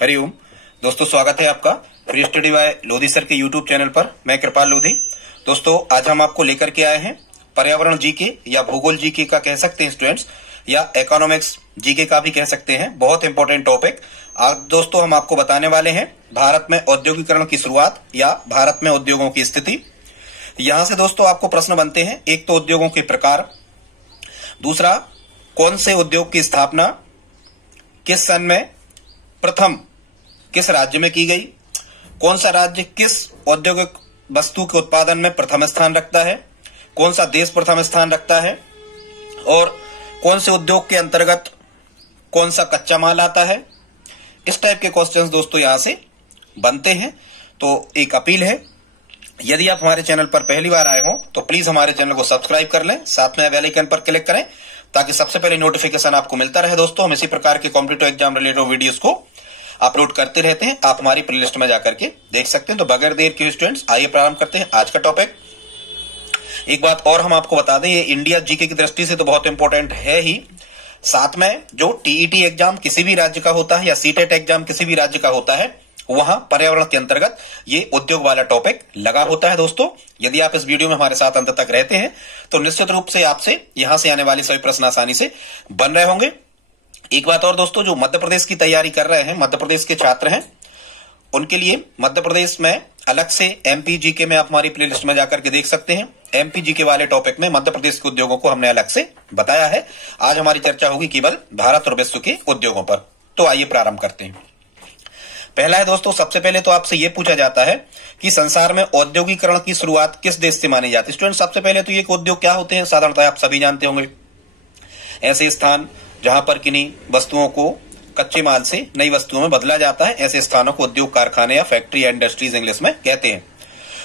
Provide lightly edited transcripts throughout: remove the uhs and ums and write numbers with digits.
हरिओम दोस्तों, स्वागत है आपका free study bye Lodhi sir के यूट्यूब चैनल पर। मैं कृपाल लोधी। दोस्तों, आज हम आपको लेकर के आए हैं पर्यावरण जीके या भूगोल जीके का कह सकते हैं स्टूडेंट्स, या इकोनॉमिक्स जीके का भी कह सकते हैं। बहुत इंपॉर्टेंट टॉपिक आज दोस्तों हम आपको बताने वाले हैं। भारत में औद्योगिकरण की शुरुआत या भारत में उद्योगों की स्थिति। यहां से दोस्तों आपको प्रश्न बनते हैं। एक तो उद्योगों के प्रकार, दूसरा कौन से उद्योग की स्थापना किस सन में प्रथम किस राज्य में की गई, कौन सा राज्य किस औद्योगिक वस्तु के उत्पादन में प्रथम स्थान रखता है, कौन सा देश प्रथम स्थान रखता है, और कौन से उद्योग के अंतर्गत कौन सा कच्चा माल आता है। इस टाइप के क्वेश्चंस दोस्तों यहां से बनते हैं। तो एक अपील है, यदि आप हमारे चैनल पर पहली बार आए हो तो प्लीज हमारे चैनल को सब्सक्राइब कर लें, साथ में बेल आइकन पर क्लिक करें ताकि सबसे पहले नोटिफिकेशन आपको मिलता रहे। दोस्तों, हम इसी प्रकार के कॉम्पिटिटिव एग्जाम रिलेटेड वीडियोस को अपलोड करते रहते हैं। आप हमारी प्लेलिस्ट में जाकर के देख सकते हैं। तो बगैर देर के स्टूडेंट्स आइए प्रारंभ करते हैं आज का टॉपिक। एक बात और हम आपको बता दें, ये इंडिया जीके की दृष्टि से तो बहुत इंपॉर्टेंट है ही, साथ में जो टीईटी एग्जाम किसी भी राज्य का होता है या सीटेट एग्जाम किसी भी राज्य का होता है, वहां पर्यावरण के अंतर्गत ये उद्योग वाला टॉपिक लगा होता है। दोस्तों, यदि आप इस वीडियो में हमारे साथ अंत तक रहते हैं तो निश्चित रूप से आपसे यहां से आने वाले सभी प्रश्न आसानी से बन रहे होंगे। एक बात और दोस्तों, जो मध्य प्रदेश की तैयारी कर रहे हैं, मध्य प्रदेश के छात्र हैं, उनके लिए मध्य प्रदेश में अलग से एमपी जीके में आप हमारी प्लेलिस्ट में जाकर के देख सकते हैं। एमपी जीके वाले टॉपिक में मध्य प्रदेश के उद्योगों को हमने अलग से बताया है। आज हमारी चर्चा होगी केवल भारत और विश्व के उद्योगों पर। तो आइए प्रारंभ करते हैं। पहला है दोस्तों, सबसे पहले तो आपसे यह पूछा जाता है कि संसार में औद्योगिकरण की शुरुआत किस देश से मानी जाती है। स्टूडेंट, सबसे पहले तो ये उद्योग क्या होते हैं साधारणतः आप सभी जानते होंगे। ऐसे स्थान जहां पर किन्हीं वस्तुओं को कच्चे माल से नई वस्तुओं में बदला जाता है, ऐसे स्थानों को उद्योग कारखाने या फैक्ट्री या इंडस्ट्रीज इंग्लिश में कहते हैं।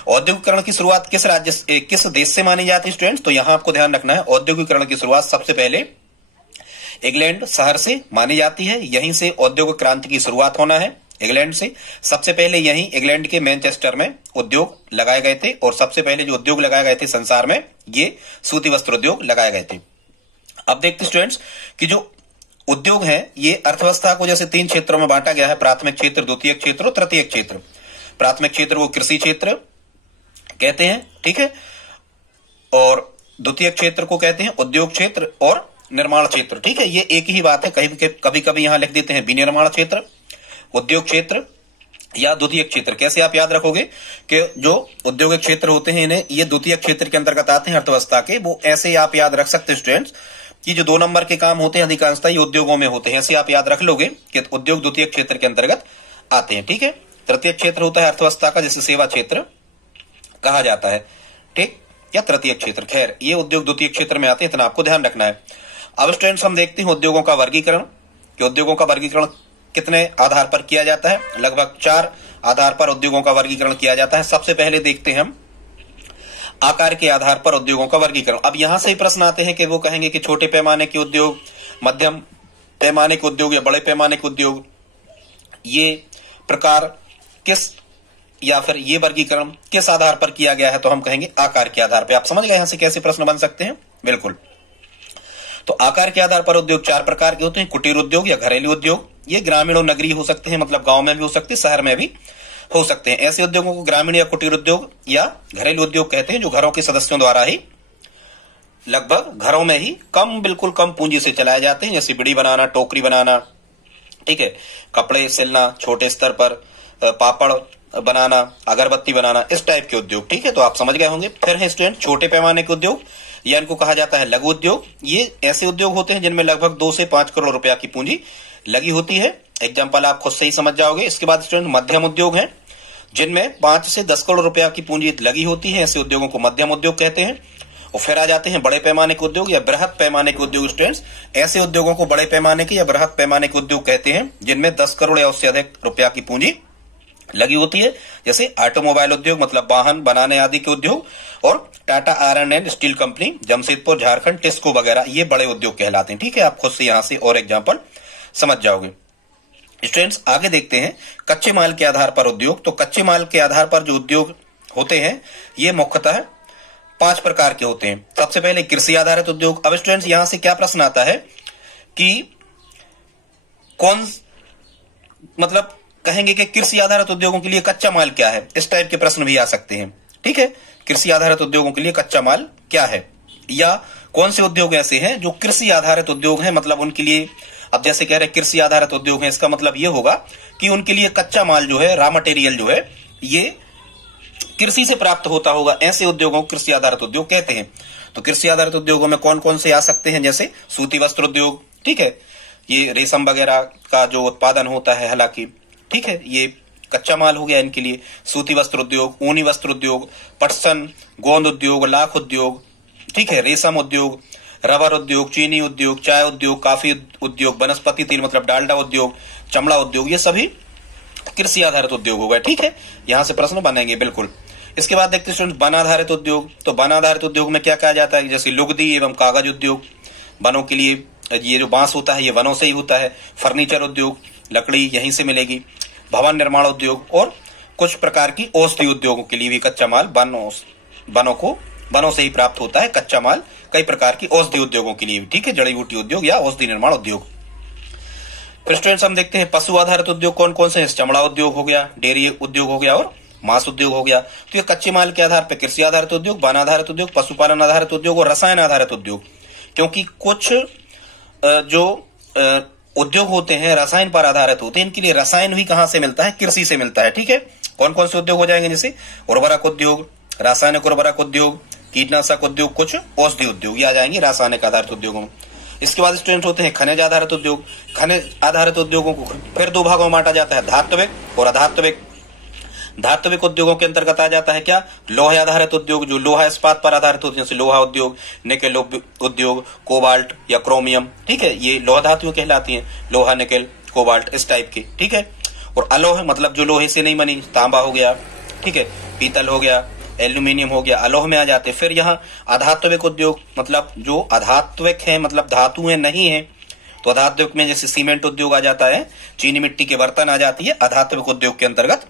औद्योगिकरण की शुरुआत किस राज्य किस देश से मानी जाती है स्टूडेंट्स, तो यहां आपको ध्यान रखना है औद्योगिकरण की शुरुआत सबसे पहले इंग्लैंड शहर से मानी जाती है। यहीं से औद्योगिक क्रांति की शुरुआत होना है, इंग्लैंड से। सबसे पहले यहीं इंग्लैंड के मैनचेस्टर में उद्योग लगाए गए थे, और सबसे पहले जो उद्योग लगाए गए थे संसार में, ये सूती वस्त्र उद्योग लगाए गए थे। अब देखते स्टूडेंट्स कि जो उद्योग है ये अर्थव्यवस्था को जैसे तीन क्षेत्रों में बांटा गया है, प्राथमिक क्षेत्र, द्वितीयक क्षेत्र और तृतीयक क्षेत्र। प्राथमिक क्षेत्र को कृषि क्षेत्र कहते हैं, ठीक है, और द्वितीयक क्षेत्र को कहते हैं उद्योग क्षेत्र और निर्माण क्षेत्र, ठीक है। ये एक ही बात है, कभी कभी यहां लिख देते हैं विनिर्माण क्षेत्र, उद्योग क्षेत्र या द्वितीयक क्षेत्र। कैसे आप याद रखोगे कि जो औद्योगिक क्षेत्र होते हैं इन्हें ये द्वितीयक क्षेत्र के अंतर्गत आते हैं अर्थव्यवस्था के, वो ऐसे आप याद रख सकते हैं स्टूडेंट्स कि जो 2 नंबर के काम होते हैं अधिकांशतः ये उद्योगों में होते हैं। ऐसे आप याद रख लोगे कि उद्योग द्वितीय क्षेत्र के अंतर्गत आते हैं, ठीक है। तृतीय क्षेत्र होता है अर्थव्यवस्था का, जिसे सेवा क्षेत्र कहा जाता है, ठीक, या तृतीय क्षेत्र। खैर, ये उद्योग द्वितीय क्षेत्र में आते हैं, इतना आपको ध्यान रखना है। अब स्टूडेंट्स हम देखते हैं उद्योगों का वर्गीकरण, कि उद्योगों का वर्गीकरण कितने आधार पर किया जाता है। लगभग 4 आधार पर उद्योगों का वर्गीकरण किया जाता है। सबसे पहले देखते हैं हम आकार के आधार पर उद्योगों का वर्गीकरण। अब यहां से ही प्रश्न आते हैं कि वो कहेंगे कि छोटे पैमाने के उद्योग, मध्यम पैमाने के उद्योग या बड़े पैमाने के उद्योग, ये प्रकार किस या फिर ये वर्गीकरण किस आधार पर किया गया है, तो हम कहेंगे आकार के आधार पर। आप समझ गए यहां से कैसे प्रश्न बन सकते हैं, बिल्कुल। तो आकार के आधार पर उद्योग 4 प्रकार के होते हैं। कुटीर उद्योग या घरेलू उद्योग, ये ग्रामीण और नगरीय हो सकते हैं, मतलब गांव में भी हो सकते हैं, शहर में भी हो सकते हैं। ऐसे उद्योगों को ग्रामीण या कुटीर उद्योग या घरेलू उद्योग कहते हैं, जो घरों के सदस्यों द्वारा ही लगभग घरों में ही बिल्कुल कम पूंजी से चलाए जाते हैं, जैसे बिड़ी बनाना, टोकरी बनाना, ठीक है, कपड़े सिलना, छोटे स्तर पर पापड़ बनाना, अगरबत्ती बनाना, इस टाइप के उद्योग, ठीक है। तो आप समझ गए होंगे। फिर है स्टूडेंट छोटे पैमाने के उद्योग, या इनको कहा जाता है लघु उद्योग। ये ऐसे उद्योग होते हैं जिनमें लगभग 2 से 5 करोड़ रुपया की पूंजी लगी होती है। एग्जाम्पल आप खुद से ही समझ जाओगे। इसके बाद स्टूडेंट मध्यम उद्योग हैं, जिनमें 5 से 10 करोड़ रुपया की पूंजी लगी होती है। ऐसे उद्योगों को मध्यम उद्योग कहते हैं। और फिर आ जाते हैं बड़े पैमाने के उद्योग या बृहत पैमाने के उद्योग। स्टूडेंट्स, ऐसे उद्योगों को बड़े पैमाने के या बृहत पैमाने के उद्योग कहते हैं, जिनमें 10 करोड़ या उससे अधिक रुपया की पूंजी लगी होती है। जैसे ऑटोमोबाइल उद्योग, मतलब वाहन बनाने आदि के उद्योग, और Tata iron and steel company Jamshedpur Jharkhand, TISCO वगैरह, ये बड़े उद्योग कहलाते हैं, ठीक है। आप खुद से यहां से और एग्जाम्पल समझ जाओगे। स्टूडेंट्स, आगे देखते हैं कच्चे माल के आधार पर उद्योग। तो कच्चे माल के आधार पर जो उद्योग होते हैं ये मुख्यतः 5 प्रकार के होते हैं। सबसे पहले कृषि आधारित उद्योग। अब स्टूडेंट्स, यहां से क्या प्रश्न आता है कि कौन, मतलब कहेंगे कि कृषि आधारित उद्योगों के लिए कच्चा माल क्या है, इस टाइप के प्रश्न भी आ सकते हैं। ठीक है, कृषि आधारित उद्योगों के लिए कच्चा माल क्या है, या कौन से उद्योग ऐसे हैं जो कृषि आधारित उद्योग हैं, मतलब उनके लिए, अब जैसे कह रहे कृषि आधारित उद्योग है, इसका मतलब ये होगा कि उनके लिए कच्चा माल जो है, रॉ मटेरियल जो है, ये कृषि से प्राप्त होता होगा। ऐसे उद्योगों को कृषि आधारित उद्योग कहते हैं। तो कृषि आधारित उद्योगों में कौन कौन से आ सकते हैं, जैसे सूती वस्त्र उद्योग, ठीक है, ये रेशम वगैरह का जो उत्पादन होता है, हालांकि ठीक है, ये कच्चा माल हो गया इनके लिए। सूती वस्त्र उद्योग, ऊनी वस्त्र उद्योग, पटसन, गोंद उद्योग, लाख उद्योग, ठीक है, रेशम उद्योग, रबर उद्योग, चीनी उद्योग, चाय उद्योग, काफी उद्योग, वनस्पति तेल मतलब डालडा उद्योग, चमड़ा उद्योग, ये सभी कृषि आधारित उद्योग हो गए। ठीक है, यहां से प्रश्न बनेंगे बिल्कुल। इसके बाद देखते हैं वन आधारित उद्योग। तो वन आधारित उद्योग में क्या कहा जाता है, जैसे लुगदी एवं कागज उद्योग, वनों के लिए ये जो बांस होता है ये वनों से ही होता है। फर्नीचर उद्योग, लकड़ी यहीं से मिलेगी। भवन निर्माण उद्योग और कुछ प्रकार की औषधि उद्योगों के लिए भी कच्चा माल वनों से ही प्राप्त होता है। कच्चा माल कई प्रकार की औषधि उद्योगों के लिए भी, ठीक है, जड़ी बूटी उद्योग या औषधि निर्माण उद्योग। फिर स्टूडेंट्स हम देखते हैं पशु आधारित उद्योग कौन कौन से हैं। चमड़ा उद्योग हो गया, डेयरी उद्योग हो गया और मांस उद्योग हो गया। तो ये कच्चे माल के आधार पर कृषि आधारित उद्योग, वन आधारित उद्योग, पशुपालन आधारित उद्योग और रसायन आधारित उद्योग। क्योंकि कुछ जो उद्योग होते हैं रसायन पर आधारित होते हैं, इनके लिए रसायन भी कहां से मिलता है, कृषि से मिलता है। ठीक है, कौन कौन से उद्योग हो जाएंगे, जैसे उर्वरक उद्योग, रासायनिक उर्वरक उद्योग, कीटनाशक उद्योग, कुछ औषधि उद्योग, ये आ जाएंगे रासायनिक आधारित उद्योगों में। इसके बाद स्टूडेंट होते हैं खनिज आधारित उद्योग। खनिज आधारित उद्योगों को फिर दो भागों में बांटा जाता है, धात्विक और अधात्विक। धात्विक उद्योगों के अंतर्गत आ जाता है क्या, लोहा आधारित उद्योग, जो लोहा इस्पात पर आधारित होते हैं, जैसे लोहा उद्योग, निकेल उद्योग, कोबाल्ट या क्रोमियम, ठीक है, ये लोहा धातुएं कहलाती हैं, लोहा, निकेल, कोबाल्ट, इस टाइप के। ठीक है, और अलोह मतलब जो लोहे से नहीं बनी, तांबा हो गया, ठीक है, पीतल हो गया, एल्यूमिनियम हो गया, अलोह में आ जाते। फिर यहाँ अधात्विक उद्योग, मतलब जो अधात्विक है, मतलब धातुएं नहीं है, तो अधात्विक में जैसे सीमेंट उद्योग आ जाता है, चीनी मिट्टी के बर्तन आ जाती है, अधात्विक उद्योग के अंतर्गत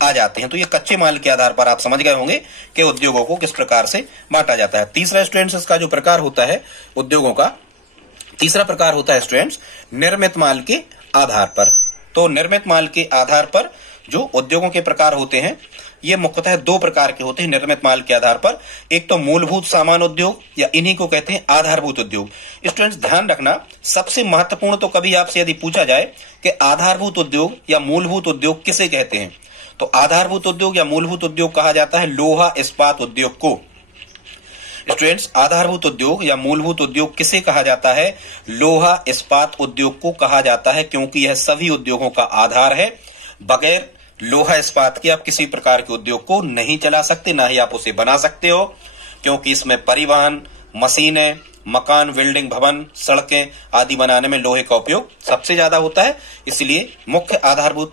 आ जाते हैं। तो ये कच्चे माल के आधार पर आप समझ गए होंगे कि उद्योगों को किस प्रकार से बांटा जाता है। तीसरा स्टूडेंट्स इसका जो प्रकार होता है उद्योगों का, तीसरा प्रकार होता है स्टूडेंट्स निर्मित माल के आधार पर। तो निर्मित माल के आधार पर जो उद्योगों के प्रकार होते हैं ये मुख्यतः दो प्रकार के होते हैं निर्मित माल के आधार पर। एक तो मूलभूत सामान उद्योग, या इन्हीं को कहते हैं आधारभूत उद्योग। स्टूडेंट्स ध्यान रखना, सबसे महत्वपूर्ण तो कभी आपसे यदि पूछा जाए कि आधारभूत उद्योग या मूलभूत उद्योग किसे कहते हैं, तो आधारभूत उद्योग या मूलभूत उद्योग कहा जाता है लोहा इस्पात उद्योग को। स्टूडेंट्स आधारभूत उद्योग या मूलभूत उद्योग किसे कहा जाता है, लोहा इस्पात उद्योग को कहा जाता है, क्योंकि यह सभी उद्योगों का आधार है। बगैर लोहा इस्पात के आप किसी प्रकार के उद्योग को नहीं चला सकते, ना ही आप उसे बना सकते हो, क्योंकि इसमें परिवहन, मशीनें, मकान, बिल्डिंग, भवन, सड़कें आदि बनाने में लोहे का उपयोग सबसे ज्यादा होता है। इसलिए मुख्य आधारभूत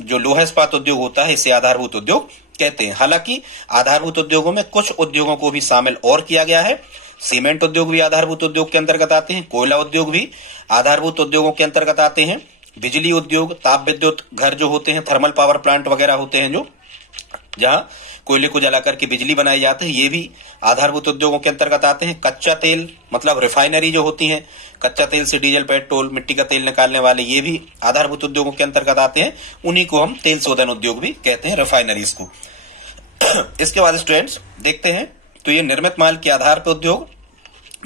जो लोहा इस्पात उद्योग होता है इसे आधारभूत उद्योग कहते हैं। हालांकि आधारभूत उद्योगों में कुछ उद्योगों को भी शामिल और किया गया है। सीमेंट उद्योग भी आधारभूत उद्योग के अंतर्गत आते हैं, कोयला उद्योग भी आधारभूत उद्योगों के अंतर्गत आते हैं, बिजली उद्योग, ताप विद्युत घर जो होते हैं, थर्मल पावर प्लांट वगैरह होते हैं, जो जहां कोयले को जलाकर के बिजली बनाई जाती है, ये भी आधारभूत उद्योगों के अंतर्गत आते हैं। कच्चा तेल मतलब रिफाइनरी जो होती है, कच्चा तेल से डीजल, पेट्रोल, मिट्टी का तेल निकालने वाले, ये भी आधारभूत उद्योगों के अंतर्गत आते हैं। उन्हीं को हम तेल शोधन उद्योग भी कहते हैं, रिफाइनरीज को। इसके बाद स्टूडेंट्स देखते हैं, तो ये निर्मित माल के आधार पर उद्योग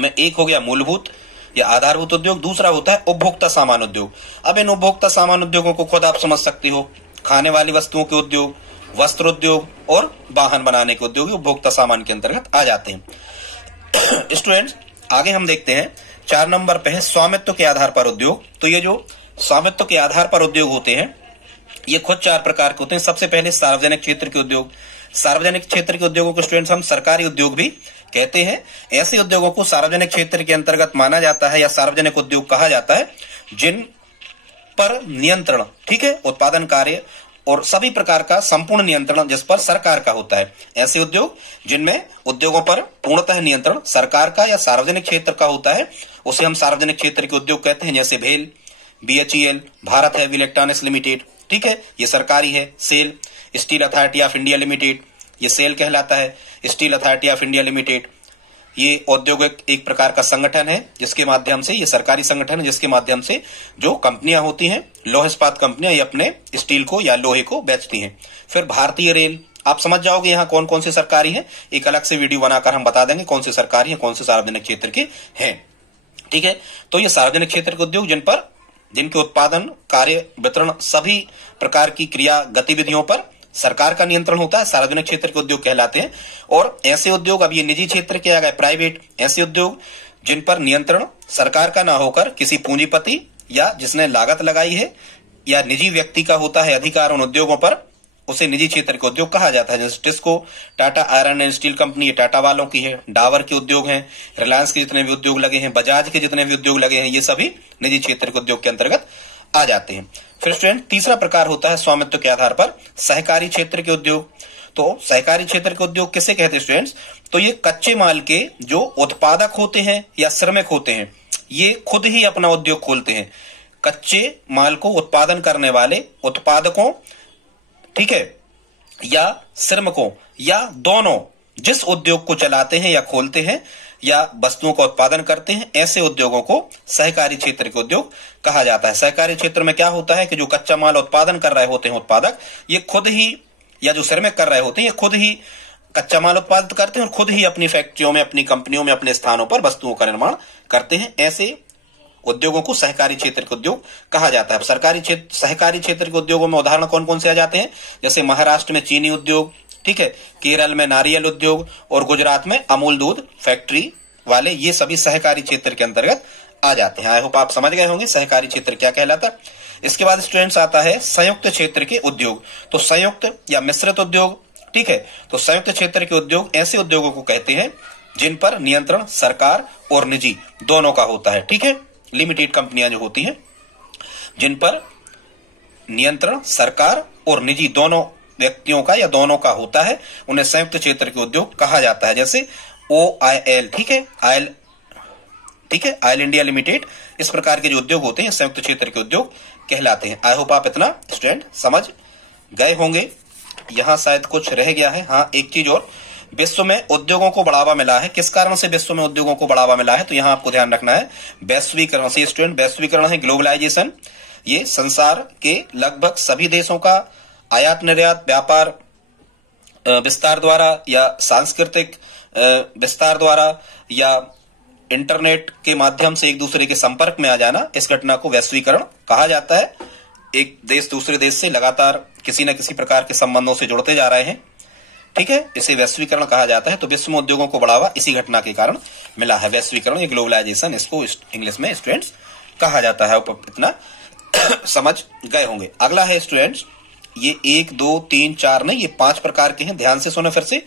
में एक हो गया मूलभूत या आधारभूत उद्योग, दूसरा होता है उपभोक्ता सामान उद्योग। अब इन उपभोक्ता सामान उद्योगों को खुद आप समझ सकते हो, खाने वाली वस्तुओं के उद्योग, वस्त्र उद्योग और वाहन बनाने के उद्योग उपभोक्ता सामान के अंतर्गत आ जाते हैं। स्टूडेंट्स आगे हम देखते हैं 4 नंबर पे है स्वामित्व के आधार पर उद्योग। तो ये जो स्वामित्व के आधार पर उद्योग होते हैं ये खुद 4 प्रकार के होते हैं। सबसे पहले सार्वजनिक क्षेत्र के उद्योग। सार्वजनिक क्षेत्र के उद्योगों को स्टूडेंट्स हम सरकारी उद्योग भी कहते हैं। ऐसे उद्योगों को सार्वजनिक क्षेत्र के अंतर्गत माना जाता है या सार्वजनिक उद्योग कहा जाता है जिन पर नियंत्रण, ठीक है, उत्पादन कार्य और सभी प्रकार का संपूर्ण नियंत्रण जिस पर सरकार का होता है। ऐसे उद्योग जिनमें उद्योगों पर पूर्णतः नियंत्रण सरकार का या सार्वजनिक क्षेत्र का होता है उसे हम सार्वजनिक क्षेत्र के उद्योग कहते हैं। जैसे भेल, BHEL, Bharat heavy electronics limited, ठीक है, ये सरकारी है। SAIL, steel authority of India limited, ये सेल कहलाता है। Steel authority of India limited, ये औद्योगिक एक प्रकार का संगठन है जिसके माध्यम से, ये सरकारी संगठन है जिसके माध्यम से जो कंपनियां होती हैं, लौह इस्पात कंपनियां, ये अपने स्टील को या लोहे को बेचती हैं। फिर भारतीय रेल, आप समझ जाओगे यहाँ कौन कौन से सरकारी हैं, एक अलग से वीडियो बनाकर हम बता देंगे कौन से सरकारी हैं, कौन से सार्वजनिक क्षेत्र के हैं। ठीक है, तो ये सार्वजनिक क्षेत्र के उद्योग जिनके उत्पादन, कार्य, वितरण, सभी प्रकार की क्रिया गतिविधियों पर सरकार का नियंत्रण होता है, सार्वजनिक क्षेत्र के उद्योग कहलाते हैं। और ऐसे उद्योग, अब ये निजी क्षेत्र के आ गए प्राइवेट, ऐसे उद्योग जिन पर नियंत्रण सरकार का ना होकर किसी पूंजीपति या जिसने लागत लगाई है या निजी व्यक्ति का होता है अधिकार उन उद्योगों पर, उसे निजी क्षेत्र के उद्योग कहा जाता है। जैसे TISCO, Tata iron and steel company, ये टाटा वालों की है। डावर के उद्योग हैं, रिलायंस के जितने भी उद्योग लगे हैं, बजाज के जितने भी उद्योग लगे हैं, ये सभी निजी क्षेत्र के उद्योग के अंतर्गत आ जाते हैं। फिर स्टूडेंट तीसरा प्रकार होता है स्वामित्व के आधार पर सहकारी क्षेत्र के उद्योग। तो सहकारी क्षेत्र के उद्योग किसे कहते हैं स्टूडेंट्स? तो ये कच्चे माल के जो उत्पादक होते हैं या श्रमिक होते हैं, ये खुद ही अपना उद्योग खोलते हैं। कच्चे माल को उत्पादन करने वाले उत्पादकों, ठीक है, या श्रमिकों या दोनों जिस उद्योग को चलाते हैं या खोलते हैं या वस्तुओं का उत्पादन करते हैं, ऐसे उद्योगों को सहकारी क्षेत्र के उद्योग कहा जाता है। सहकारी क्षेत्र में क्या होता है कि जो कच्चा माल उत्पादन कर रहे होते हैं उत्पादक, ये खुद ही, या जो श्रमिक कर रहे होते हैं, ये खुद ही कच्चा माल उत्पादित करते हैं और खुद ही अपनी फैक्ट्रियों में, अपनी कंपनियों में, अपने स्थानों पर वस्तुओं का निर्माण करते हैं। ऐसे उद्योगों को सहकारी क्षेत्र के उद्योग कहा जाता है। सहकारी क्षेत्र के उद्योगों में उदाहरण कौन कौन से आ जाते हैं? जैसे महाराष्ट्र में चीनी उद्योग, ठीक है, केरल में नारियल उद्योग और गुजरात में अमूल दूध फैक्ट्री वाले, ये सभी सहकारी क्षेत्र के अंतर्गत आ जाते हैं। आई होप आप समझ गए होंगे सहकारी क्षेत्र क्या कहलाता है। इसके बाद स्टूडेंट्स आता है संयुक्त क्षेत्र के उद्योग। तो संयुक्त या मिश्रित उद्योग, ठीक है, तो संयुक्त क्षेत्र के उद्योग ऐसे उद्योगों को कहते हैं जिन पर नियंत्रण सरकार और निजी दोनों का होता है। ठीक है, लिमिटेड कंपनियां जो होती हैं जिन पर नियंत्रण सरकार और निजी दोनों व्यक्तियों का या दोनों का होता है, उन्हें संयुक्त क्षेत्र के उद्योग कहा जाता है। जैसे OIL, ठीक है, ऑयल इंडिया लिमिटेड, इस प्रकार के जो उद्योग होते हैं संयुक्त क्षेत्र के उद्योग कहलाते हैं। आई होप आप इतना स्टूडेंट समझ गए होंगे। यहां शायद कुछ रह गया है। हाँ, एक चीज और, विश्व में उद्योगों को बढ़ावा मिला है। किस कारण से विश्व में उद्योगों को बढ़ावा मिला है? तो यहां आपको ध्यान रखना है वैश्वीकरण से। स्टूडेंट, वैश्वीकरण है ग्लोबलाइजेशन। ये संसार के लगभग सभी देशों का आयात निर्यात व्यापार विस्तार द्वारा या सांस्कृतिक विस्तार द्वारा या इंटरनेट के माध्यम से एक दूसरे के संपर्क में आ जाना, इस घटना को वैश्वीकरण कहा जाता है। एक देश दूसरे देश से लगातार किसी न किसी प्रकार के संबंधों से जुड़ते जा रहे हैं, ठीक है, इसे वैश्वीकरण कहा जाता है। तो विश्व में उद्योगों को बढ़ावा इसी घटना के कारण मिला है, वैश्वीकरण, ये ग्लोबलाइजेशन, इसको इंग्लिश में स्टूडेंट्स कहा जाता है। इतना समझ गए होंगे। अगला है स्टूडेंट्स, ये 1 2 3 4 नहीं, ये 5 प्रकार के हैं। ध्यान से सुनो फिर से।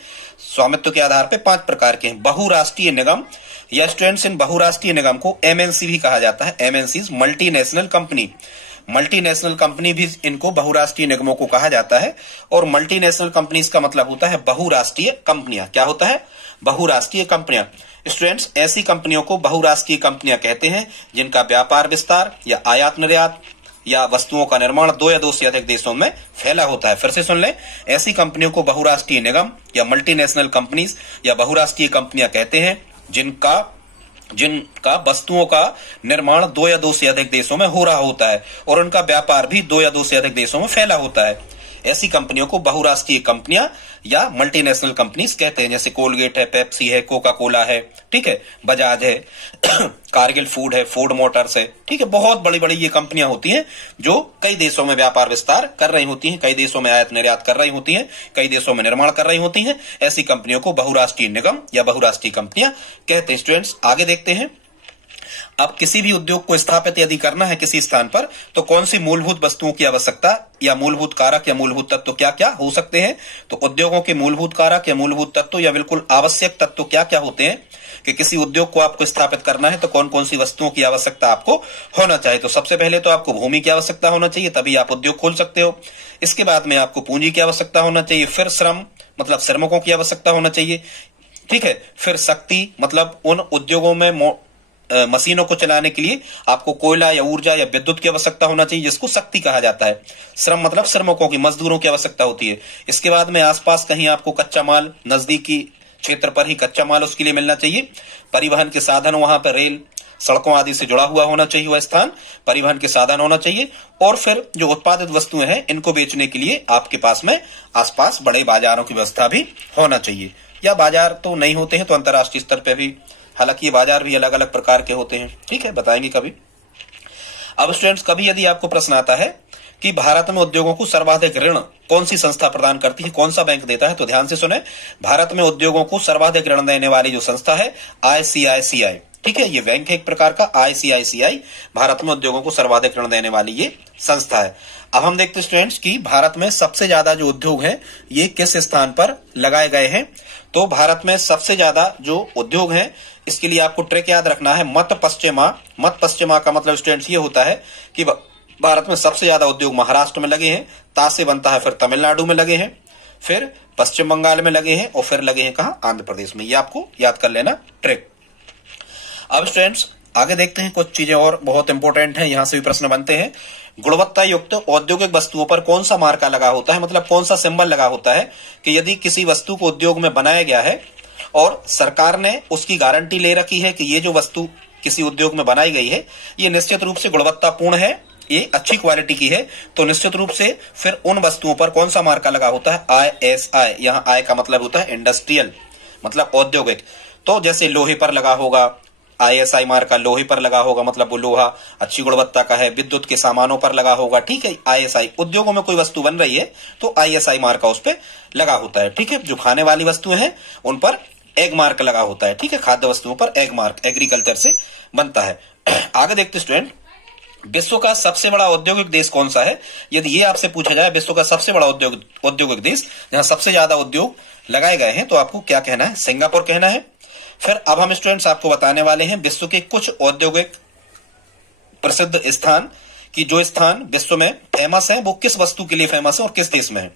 स्वामित्व के आधार पे 5 प्रकार के हैं। बहुराष्ट्रीय निगम, या स्टूडेंट्स इन बहुराष्ट्रीय निगम को MNC भी कहा जाता है। MNCs multinational company, multinational company भी इनको बहुराष्ट्रीय निगमों को कहा जाता है। और मल्टीनेशनल कंपनीज का मतलब होता है बहुराष्ट्रीय कंपनियां। क्या होता है? बहुराष्ट्रीय कंपनियां। स्टूडेंट्स, ऐसी कंपनियों को बहुराष्ट्रीय कंपनियां कहते हैं जिनका व्यापार विस्तार या आयात निर्यात या वस्तुओं का निर्माण 2 या 2 से अधिक देशों में फैला होता है। फिर से सुन लें, ऐसी कंपनियों को बहुराष्ट्रीय निगम या मल्टीनेशनल कंपनीज या बहुराष्ट्रीय कंपनियां कहते हैं जिनका वस्तुओं का निर्माण 2 या 2 से अधिक देशों में हो रहा होता है और उनका व्यापार भी 2 या 2 से अधिक देशों में फैला होता है। ऐसी कंपनियों को बहुराष्ट्रीय कंपनियां या मल्टीनेशनल कंपनीज कहते हैं। जैसे कोलगेट है, पेप्सी है, कोका कोला है, ठीक है, बजाज है, कारगिल फूड है, फोर्ड मोटर्स है, ठीक है, बहुत बड़ी बड़ी ये कंपनियां होती हैं जो कई देशों में व्यापार विस्तार कर रही होती हैं, कई देशों में आयात निर्यात कर रही होती हैं, कई देशों में निर्माण कर रही होती हैं। ऐसी कंपनियों को बहुराष्ट्रीय निगम या बहुराष्ट्रीय कंपनियां कहते हैं। स्टूडेंट्स, आगे देखते हैं। अब किसी भी उद्योग को स्थापित यदि करना है किसी स्थान पर, तो कौन सी मूलभूत वस्तुओं की आवश्यकता या मूलभूत कारक या मूलभूत तत्व क्या क्या हो सकते हैं? तो उद्योगों के मूलभूत कारक या मूलभूत तत्व या बिल्कुल आवश्यक तत्व क्या क्या होते हैं कि किसी उद्योग को आपको स्थापित करना है तो कौन कौन सी वस्तुओं की आवश्यकता आपको होना चाहिए? तो सबसे पहले तो आपको भूमि की आवश्यकता होना चाहिए, तभी आप उद्योग खोल सकते हो। इसके बाद में आपको पूंजी की आवश्यकता होना चाहिए, फिर श्रम मतलब श्रमिकों की आवश्यकता होना चाहिए, ठीक है, फिर शक्ति मतलब उन उद्योगों में मशीनों को चलाने के लिए आपको कोयला या ऊर्जा या विद्युत की आवश्यकता होना चाहिए, जिसको शक्ति कहा जाता है। श्रम मतलब श्रमिकों की, मजदूरों की आवश्यकता होती है। इसके बाद में आसपास कहीं आपको कच्चा माल नजदीकी क्षेत्र पर ही कच्चा माल उसके लिए मिलना चाहिए। परिवहन के साधन वहां पर रेल, सड़कों आदि से जुड़ा हुआ होना चाहिए वह स्थान, परिवहन के साधन होना चाहिए। और फिर जो उत्पादित वस्तुएं हैं इनको बेचने के लिए आपके पास में आसपास बड़े बाजारों की व्यवस्था भी होना चाहिए, या बाजार तो नहीं होते हैं तो अंतर्राष्ट्रीय स्तर पर भी, हालांकि ये बाजार भी अलग अलग प्रकार के होते हैं, ठीक है, बताएंगे कभी। अब स्टूडेंट्स, कभी यदि आपको प्रश्न आता है कि भारत में उद्योगों को सर्वाधिक ऋण कौन सी संस्था प्रदान करती है, कौन सा बैंक देता है, तो ध्यान से सुने, भारत में उद्योगों को सर्वाधिक ऋण देने वाली जो संस्था है ICICI, ठीक है, ये बैंक है एक प्रकार का ICICI, भारत में उद्योगों को सर्वाधिक ऋण देने वाली ये संस्था है। अब हम देखते हैं स्टूडेंट्स कि भारत में सबसे ज्यादा जो उद्योग हैं ये किस स्थान पर लगाए गए हैं। तो भारत में सबसे ज्यादा जो उद्योग हैं, इसके लिए आपको ट्रिक याद रखना है, मत पश्चिमा। मत पश्चिमा का मतलब स्टूडेंट्स ये होता है कि भारत में सबसे ज्यादा उद्योग महाराष्ट्र में लगे हैं, ता से बनता है, फिर तमिलनाडु में लगे हैं, फिर पश्चिम बंगाल में लगे हैं, और फिर लगे हैं कहां, आंध्र प्रदेश में। ये आपको याद कर लेना ट्रिक। अब स्टूडेंट्स आगे देखते हैं, कुछ चीजें और बहुत इंपॉर्टेंट हैं, यहां से भी प्रश्न बनते हैं। गुणवत्ता युक्त औद्योगिक वस्तुओं पर कौन सा मार्का लगा होता है, मतलब कौन सा सिंबल लगा होता है कि यदि किसी वस्तु को उद्योग में बनाया गया है और सरकार ने उसकी गारंटी ले रखी है कि ये जो वस्तु किसी उद्योग में बनाई गई है ये निश्चित रूप से गुणवत्तापूर्ण है, ये अच्छी क्वालिटी की है, तो निश्चित रूप से फिर उन वस्तुओं पर कौन सा मार्का लगा होता है, ISI। यहाँ I का मतलब होता है इंडस्ट्रियल, मतलब औद्योगिक। तो जैसे लोहे पर लगा होगा ISI मार्का, लोहे पर लगा होगा मतलब वो लोहा अच्छी गुणवत्ता का है। विद्युत के सामानों पर लगा होगा, ठीक है, ISI। उद्योगों में कोई वस्तु बन रही है तो ISI मार्का उस पर लगा होता है, ठीक है। जो खाने वाली वस्तुएं हैं उन पर एग मार्क लगा होता है, ठीक है, खाद्य वस्तुओं पर एग मार्क, एग्रीकल्चर से बनता है। आगे देखते स्टूडेंट, विश्व का सबसे बड़ा औद्योगिक देश कौन सा है। यदि ये आपसे पूछा जाए विश्व का सबसे बड़ा औद्योगिक देश जहां सबसे ज्यादा उद्योग लगाए गए हैं, तो आपको क्या कहना है, सिंगापुर कहना है। फिर अब हम स्टूडेंट्स आपको बताने वाले हैं विश्व के कुछ औद्योगिक प्रसिद्ध स्थान की जो स्थान विश्व में फेमस है वो किस वस्तु के लिए फेमस है और किस देश में है,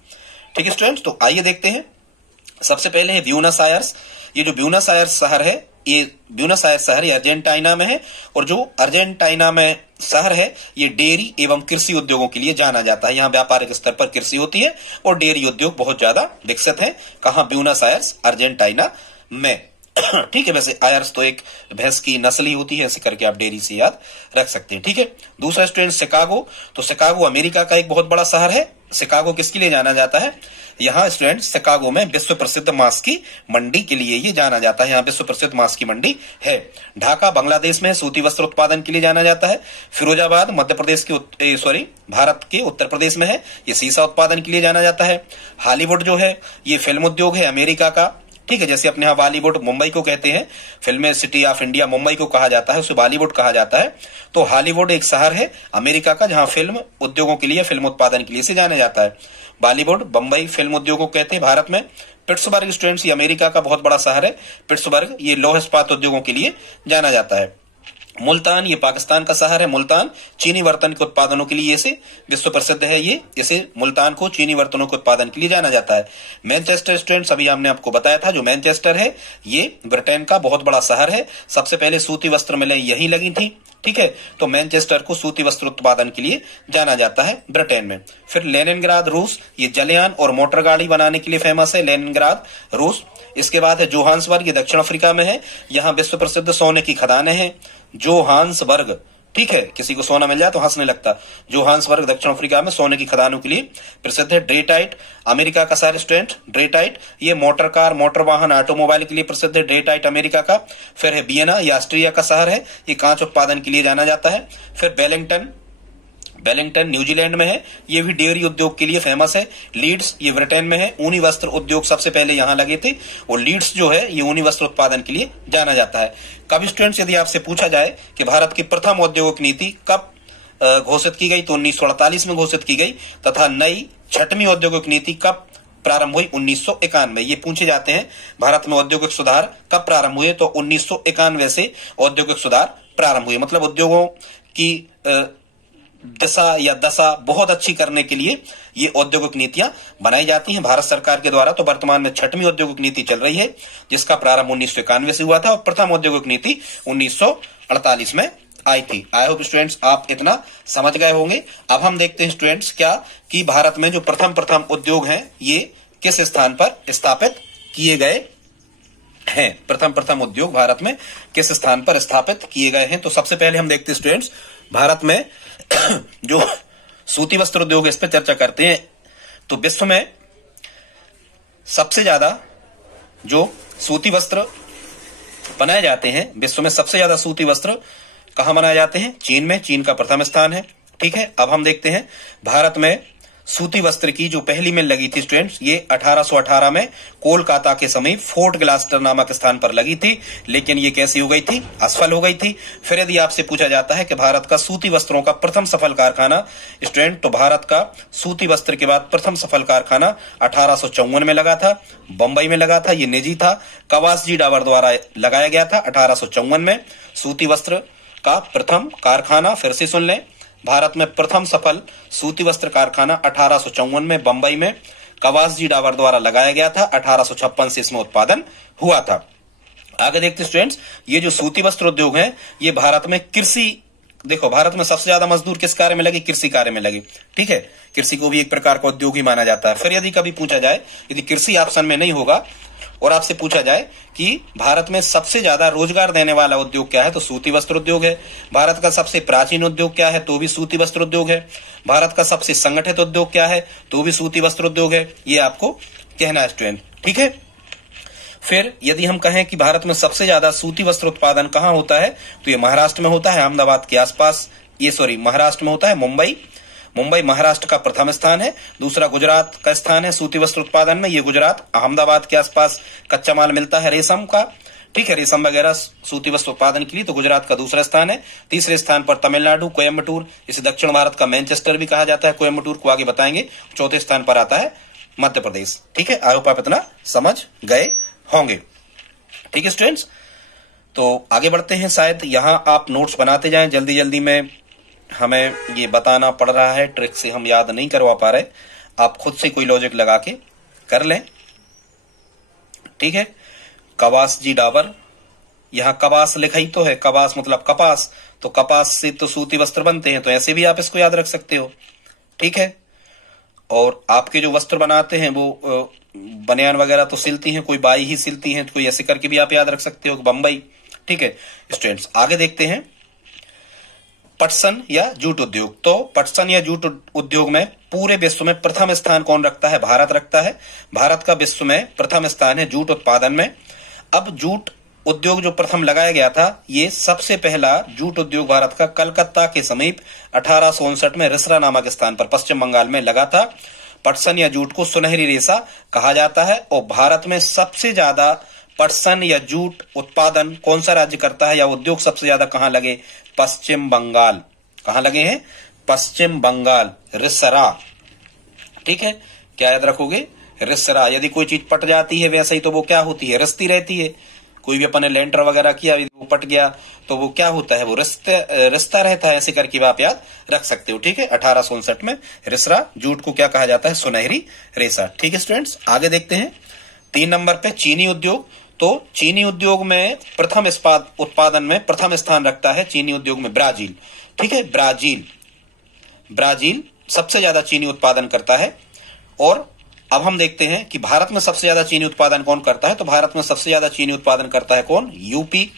ठीक है स्टूडेंट्स। तो आइए देखते हैं। सबसे पहले है ब्यूनस आयर्स। ये जो ब्यूनस आयर्स शहर है, ये ब्यूनस आयर्स शहर ये अर्जेंटीना में है, और जो अर्जेंटीना में शहर है ये डेयरी एवं कृषि उद्योगों के लिए जाना जाता है। यहाँ व्यापारिक स्तर पर कृषि होती है और डेयरी उद्योग बहुत ज्यादा विकसित है। कहाँ, ब्यूनस आयर्स, अर्जेंटीना में, ठीक है। वैसे आयर्स तो एक भैंस की नस्ल ही होती है, ऐसे करके आप डेयरी से याद रख सकते हैं, ठीक है। दूसरा स्टूडेंट शिकागो। तो शिकागो अमेरिका का एक बहुत बड़ा शहर है। शिकागो किसके लिए जाना जाता है, यहाँ स्टूडेंट शिकागो में विश्व प्रसिद्ध मांस की मंडी के लिए ये जाना जाता है, यहाँ विश्व प्रसिद्ध मांस की मंडी है। ढाका बांग्लादेश में सूती वस्त्र उत्पादन के लिए जाना जाता है। फिरोजाबाद मध्य प्रदेश के भारत के उत्तर प्रदेश में है, ये सीसा उत्पादन के लिए जाना जाता है। हॉलीवुड जो है ये फिल्म उद्योग है अमेरिका का, ठीक है। जैसे अपने यहाँ बॉलीवुड मुंबई को कहते हैं, film city of India Mumbai को कहा जाता है, उसे बॉलीवुड कहा जाता है। तो हॉलीवुड एक शहर है अमेरिका का जहां फिल्म उद्योगों के लिए, फिल्म उत्पादन के लिए से जाना जाता है। बॉलीवुड बम्बई फिल्म उद्योगों को कहते हैं भारत में। पिट्सबर्ग स्टूडेंट्स ये अमेरिका का बहुत बड़ा शहर है। पिट्सबर्ग ये लौह इस्पात उद्योगों के लिए जाना जाता है। मुल्तान ये पाकिस्तान का शहर है। मुल्तान चीनी बर्तन के उत्पादनों के लिए इसे विश्व प्रसिद्ध है, ये इसे मुल्तान को चीनी बर्तनों के उत्पादन के लिए जाना जाता है। मैनचेस्टर स्टूडेंट्स अभी हमने आपको बताया था, जो मैनचेस्टर है ये ब्रिटेन का बहुत बड़ा शहर है। सबसे पहले सूती वस्त्र मिलें यही लगी थी, ठीक है। तो मैनचेस्टर को सूती वस्त्र उत्पादन के लिए जाना जाता है ब्रिटेन में। फिर लेनिनग्राद रूस, ये जलयान और मोटर गाड़ी बनाने के लिए फेमस है, लेनिनग्राद रूस। इसके बाद है जोहान्सबर्ग, ये दक्षिण अफ्रीका में है, यहाँ विश्व प्रसिद्ध सोने की खदानें हैं। जोहान्सबर्ग, ठीक है, किसी को सोना मिल जाए तो हंसने लगता। जोहान्सबर्ग दक्षिण अफ्रीका में सोने की खदानों के लिए प्रसिद्ध है। डेट्राइट अमेरिका का शहर स्टूडेंट, डेट्राइट ये मोटर कार, मोटर वाहन, ऑटोमोबाइल के लिए प्रसिद्ध है, डेट्राइट अमेरिका का। फिर है वियना, ये ऑस्ट्रिया का शहर है, ये कांच उत्पादन के लिए जाना जाता है। फिर वेलिंगटन न्यूजीलैंड में है, ये भी डेयरी उद्योग के लिए फेमस है। लीड्स ये ब्रिटेन में है, ऊनी वस्त्र उद्योग सबसे पहले यहाँ लगे थे, और लीड्स जो है ये ऊनी वस्त्र उत्पादन के लिए जाना जाता है। कभी स्टूडेंट्स यदि आपसे पूछा जाए कि भारत की प्रथम औद्योगिक नीति कब घोषित की गई, तो 1948 में घोषित की गई, तथा नई 6वीं औद्योगिक नीति कब प्रारंभ हुई, 1991। ये पूछे जाते हैं भारत में औद्योगिक सुधार कब प्रारंभ हुए, तो 1991 से औद्योगिक सुधार प्रारंभ हुए। मतलब उद्योगों की दिशा या दशा बहुत अच्छी करने के लिए ये औद्योगिक नीतियां बनाई जाती हैं भारत सरकार के द्वारा। तो वर्तमान में 6वीं औद्योगिक नीति चल रही है, जिसका प्रारंभ 1991 से हुआ था, और प्रथम औद्योगिक नीति 1948 में आई थी। आई होप स्टूडेंट्स आप इतना समझ गए होंगे। अब हम देखते हैं स्टूडेंट्स क्या कि भारत में जो प्रथम उद्योग हैं ये किस स्थान पर स्थापित किए गए हैं, प्रथम उद्योग भारत में किस स्थान पर स्थापित किए गए हैं। तो सबसे पहले हम देखते हैं स्टूडेंट्स, भारत में जो सूती वस्त्र उद्योग है इस पर चर्चा करते हैं। तो विश्व में सबसे ज्यादा जो सूती वस्त्र बनाए जाते हैं, विश्व में सबसे ज्यादा सूती वस्त्र कहां बनाए जाते हैं? चीन में। चीन का प्रथम स्थान है। ठीक है, अब हम देखते हैं भारत में सूती वस्त्र की जो पहली मिल लगी थी स्टूडेंट्स, ये 1818 में कोलकाता के समीप फोर्ट ग्लास्टर नामक स्थान पर लगी थी, लेकिन ये कैसी हो गई थी? असफल हो गई थी। फिर यदि आपसे पूछा जाता है कि भारत का सूती वस्त्रों का प्रथम सफल कारखाना स्टूडेंट, तो भारत का सूती वस्त्र के बाद प्रथम सफल कारखाना 1854 में लगा था, बंबई में लगा था। ये निजी था, कवासजी डाबर द्वारा लगाया गया था 1854 में। सूती वस्त्र का प्रथम कारखाना, फिर से सुन लें, भारत में प्रथम सफल सूती वस्त्र कारखाना 1854 में बंबई में कवासजी डाबर द्वारा लगाया गया था। 1856 से इसमें उत्पादन हुआ था। आगे देखते स्टूडेंट्स, ये जो सूती वस्त्र उद्योग है ये भारत में कृषि, देखो भारत में सबसे ज्यादा मजदूर किस कार्य में लगे? कृषि कार्य में लगे। ठीक है, कृषि को भी एक प्रकार का उद्योग ही माना जाता है। फिर यदि कभी पूछा जाए, यदि कृषि ऑप्शन में नहीं होगा और आपसे पूछा जाए कि भारत में सबसे ज्यादा रोजगार देने वाला उद्योग क्या है, तो सूती वस्त्र उद्योग है। भारत का सबसे प्राचीन उद्योग क्या है, तो भी सूती वस्त्र उद्योग है। भारत का सबसे संगठित उद्योग क्या है, तो भी सूती वस्त्र उद्योग है। ये आपको कहना है स्टूडेंट। ठीक है, फिर यदि हम कहें कि भारत में सबसे ज्यादा सूती वस्त्र उत्पादन कहां होता है, तो ये महाराष्ट्र में होता है, अहमदाबाद के आसपास। महाराष्ट्र में होता है, मुंबई महाराष्ट्र का प्रथम स्थान है। दूसरा गुजरात का स्थान है सूती वस्त्र उत्पादन में, ये गुजरात, अहमदाबाद के आसपास कच्चा माल मिलता है रेशम का। ठीक है, रेशम वगैरह सूती वस्त्र उत्पादन के लिए, तो गुजरात का दूसरा स्थान है। तीसरे स्थान पर तमिलनाडु, कोयम्बटूर, इसे दक्षिण भारत का मैनचेस्टर भी कहा जाता है, कोयम्बटूर को आगे बताएंगे। चौथे स्थान पर आता है मध्य प्रदेश। ठीक है, आई होप आप इतना समझ गए होंगे। ठीक है स्टूडेंट्स, तो आगे बढ़ते हैं। शायद यहां आप नोट्स बनाते जाएं जल्दी जल्दी में, हमें ये बताना पड़ रहा है, ट्रिक से हम याद नहीं करवा पा रहे, आप खुद से कोई लॉजिक लगा के कर लें। ठीक है, कवासजी डाबर, यहां कवास लिखा ही तो है, कवास मतलब कपास, तो कपास से तो सूती वस्त्र बनते हैं, तो ऐसे भी आप इसको याद रख सकते हो। ठीक है, और आपके जो वस्त्र बनाते हैं वो बनियान वगैरह तो सिलती हैं, कोई बाई ही सिलती हैं, तो कोई ऐसे करके भी आप याद रख सकते हो, बंबई। ठीक है स्टूडेंट्स, आगे देखते हैं पटसन या जूट उद्योग। तो पटसन या जूट उद्योग में पूरे विश्व में प्रथम स्थान कौन रखता है? भारत रखता है। भारत का विश्व में प्रथम स्थान है जूट उत्पादन में। अब जूट उद्योग जो प्रथम लगाया गया था, ये सबसे पहला जूट उद्योग भारत का कलकत्ता के समीप 1859 में रिसरा नामक स्थान पर पश्चिम बंगाल में लगा था। पटसन या जूट को सुनहरी रेशा कहा जाता है, और भारत में सबसे ज्यादा पटसन या जूट उत्पादन कौन सा राज्य करता है, या उद्योग सबसे ज्यादा कहां लगे? पश्चिम बंगाल। कहां लगे हैं? पश्चिम बंगाल, रिसरा। ठीक है, क्या याद रखोगे? रिसरा। यदि कोई चीज पट जाती है वैसे ही तो वो क्या होती है? रिसती रहती है। कोई भी अपने लेंटर वगैरह किया, वो पट गया तो वो क्या होता है? वो रिश्ता रहता है। ऐसे करके आप याद रख सकते हो। ठीक है, 1859 में रिसरा। जूट को क्या कहा जाता है? सुनहरी रेशा। ठीक है स्टूडेंट्स, आगे देखते हैं 3 नंबर पे चीनी उद्योग। तो चीनी उद्योग में प्रथम इस्पात उत्पादन में प्रथम स्थान रखता है चीनी उद्योग में ब्राजील। ठीक है, ब्राजील सबसे ज्यादा चीनी उत्पादन करता है। और अब हम देखते हैं कि भारत में सबसे ज्यादा चीनी उत्पादन कौन करता है, तो भारत में सबसे ज्यादा चीनी उत्पादन करता है कौन? यूपी।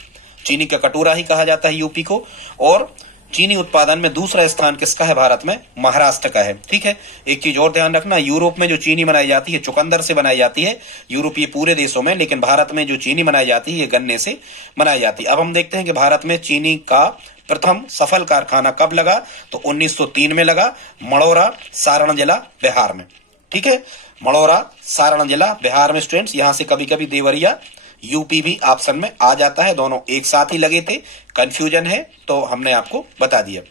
चीनी का कटोरा ही कहा जाता है यूपी को। और चीनी उत्पादन में दूसरा स्थान किसका है भारत में? महाराष्ट्र का है। ठीक है, एक चीज और ध्यान रखना, यूरोप में जो चीनी बनाई जाती है चुकंदर से बनाई जाती है, यूरोपीय पूरे देशों में, लेकिन भारत में जो चीनी बनाई जाती है ये गन्ने से बनाई जाती है। अब हम देखते हैं कि भारत में चीनी का प्रथम सफल कारखाना कब लगा, तो 1903 में लगा, मड़ौरा, सारण जिला, बिहार में। ठीक है, मड़ौरा, सारण जिला, बिहार में स्टूडेंट्स। यहां से कभी कभी देवरिया, यूपी भी ऑप्शन में आ जाता है, दोनों एक साथ ही लगे थे, कंफ्यूजन है तो हमने आपको बता दिया।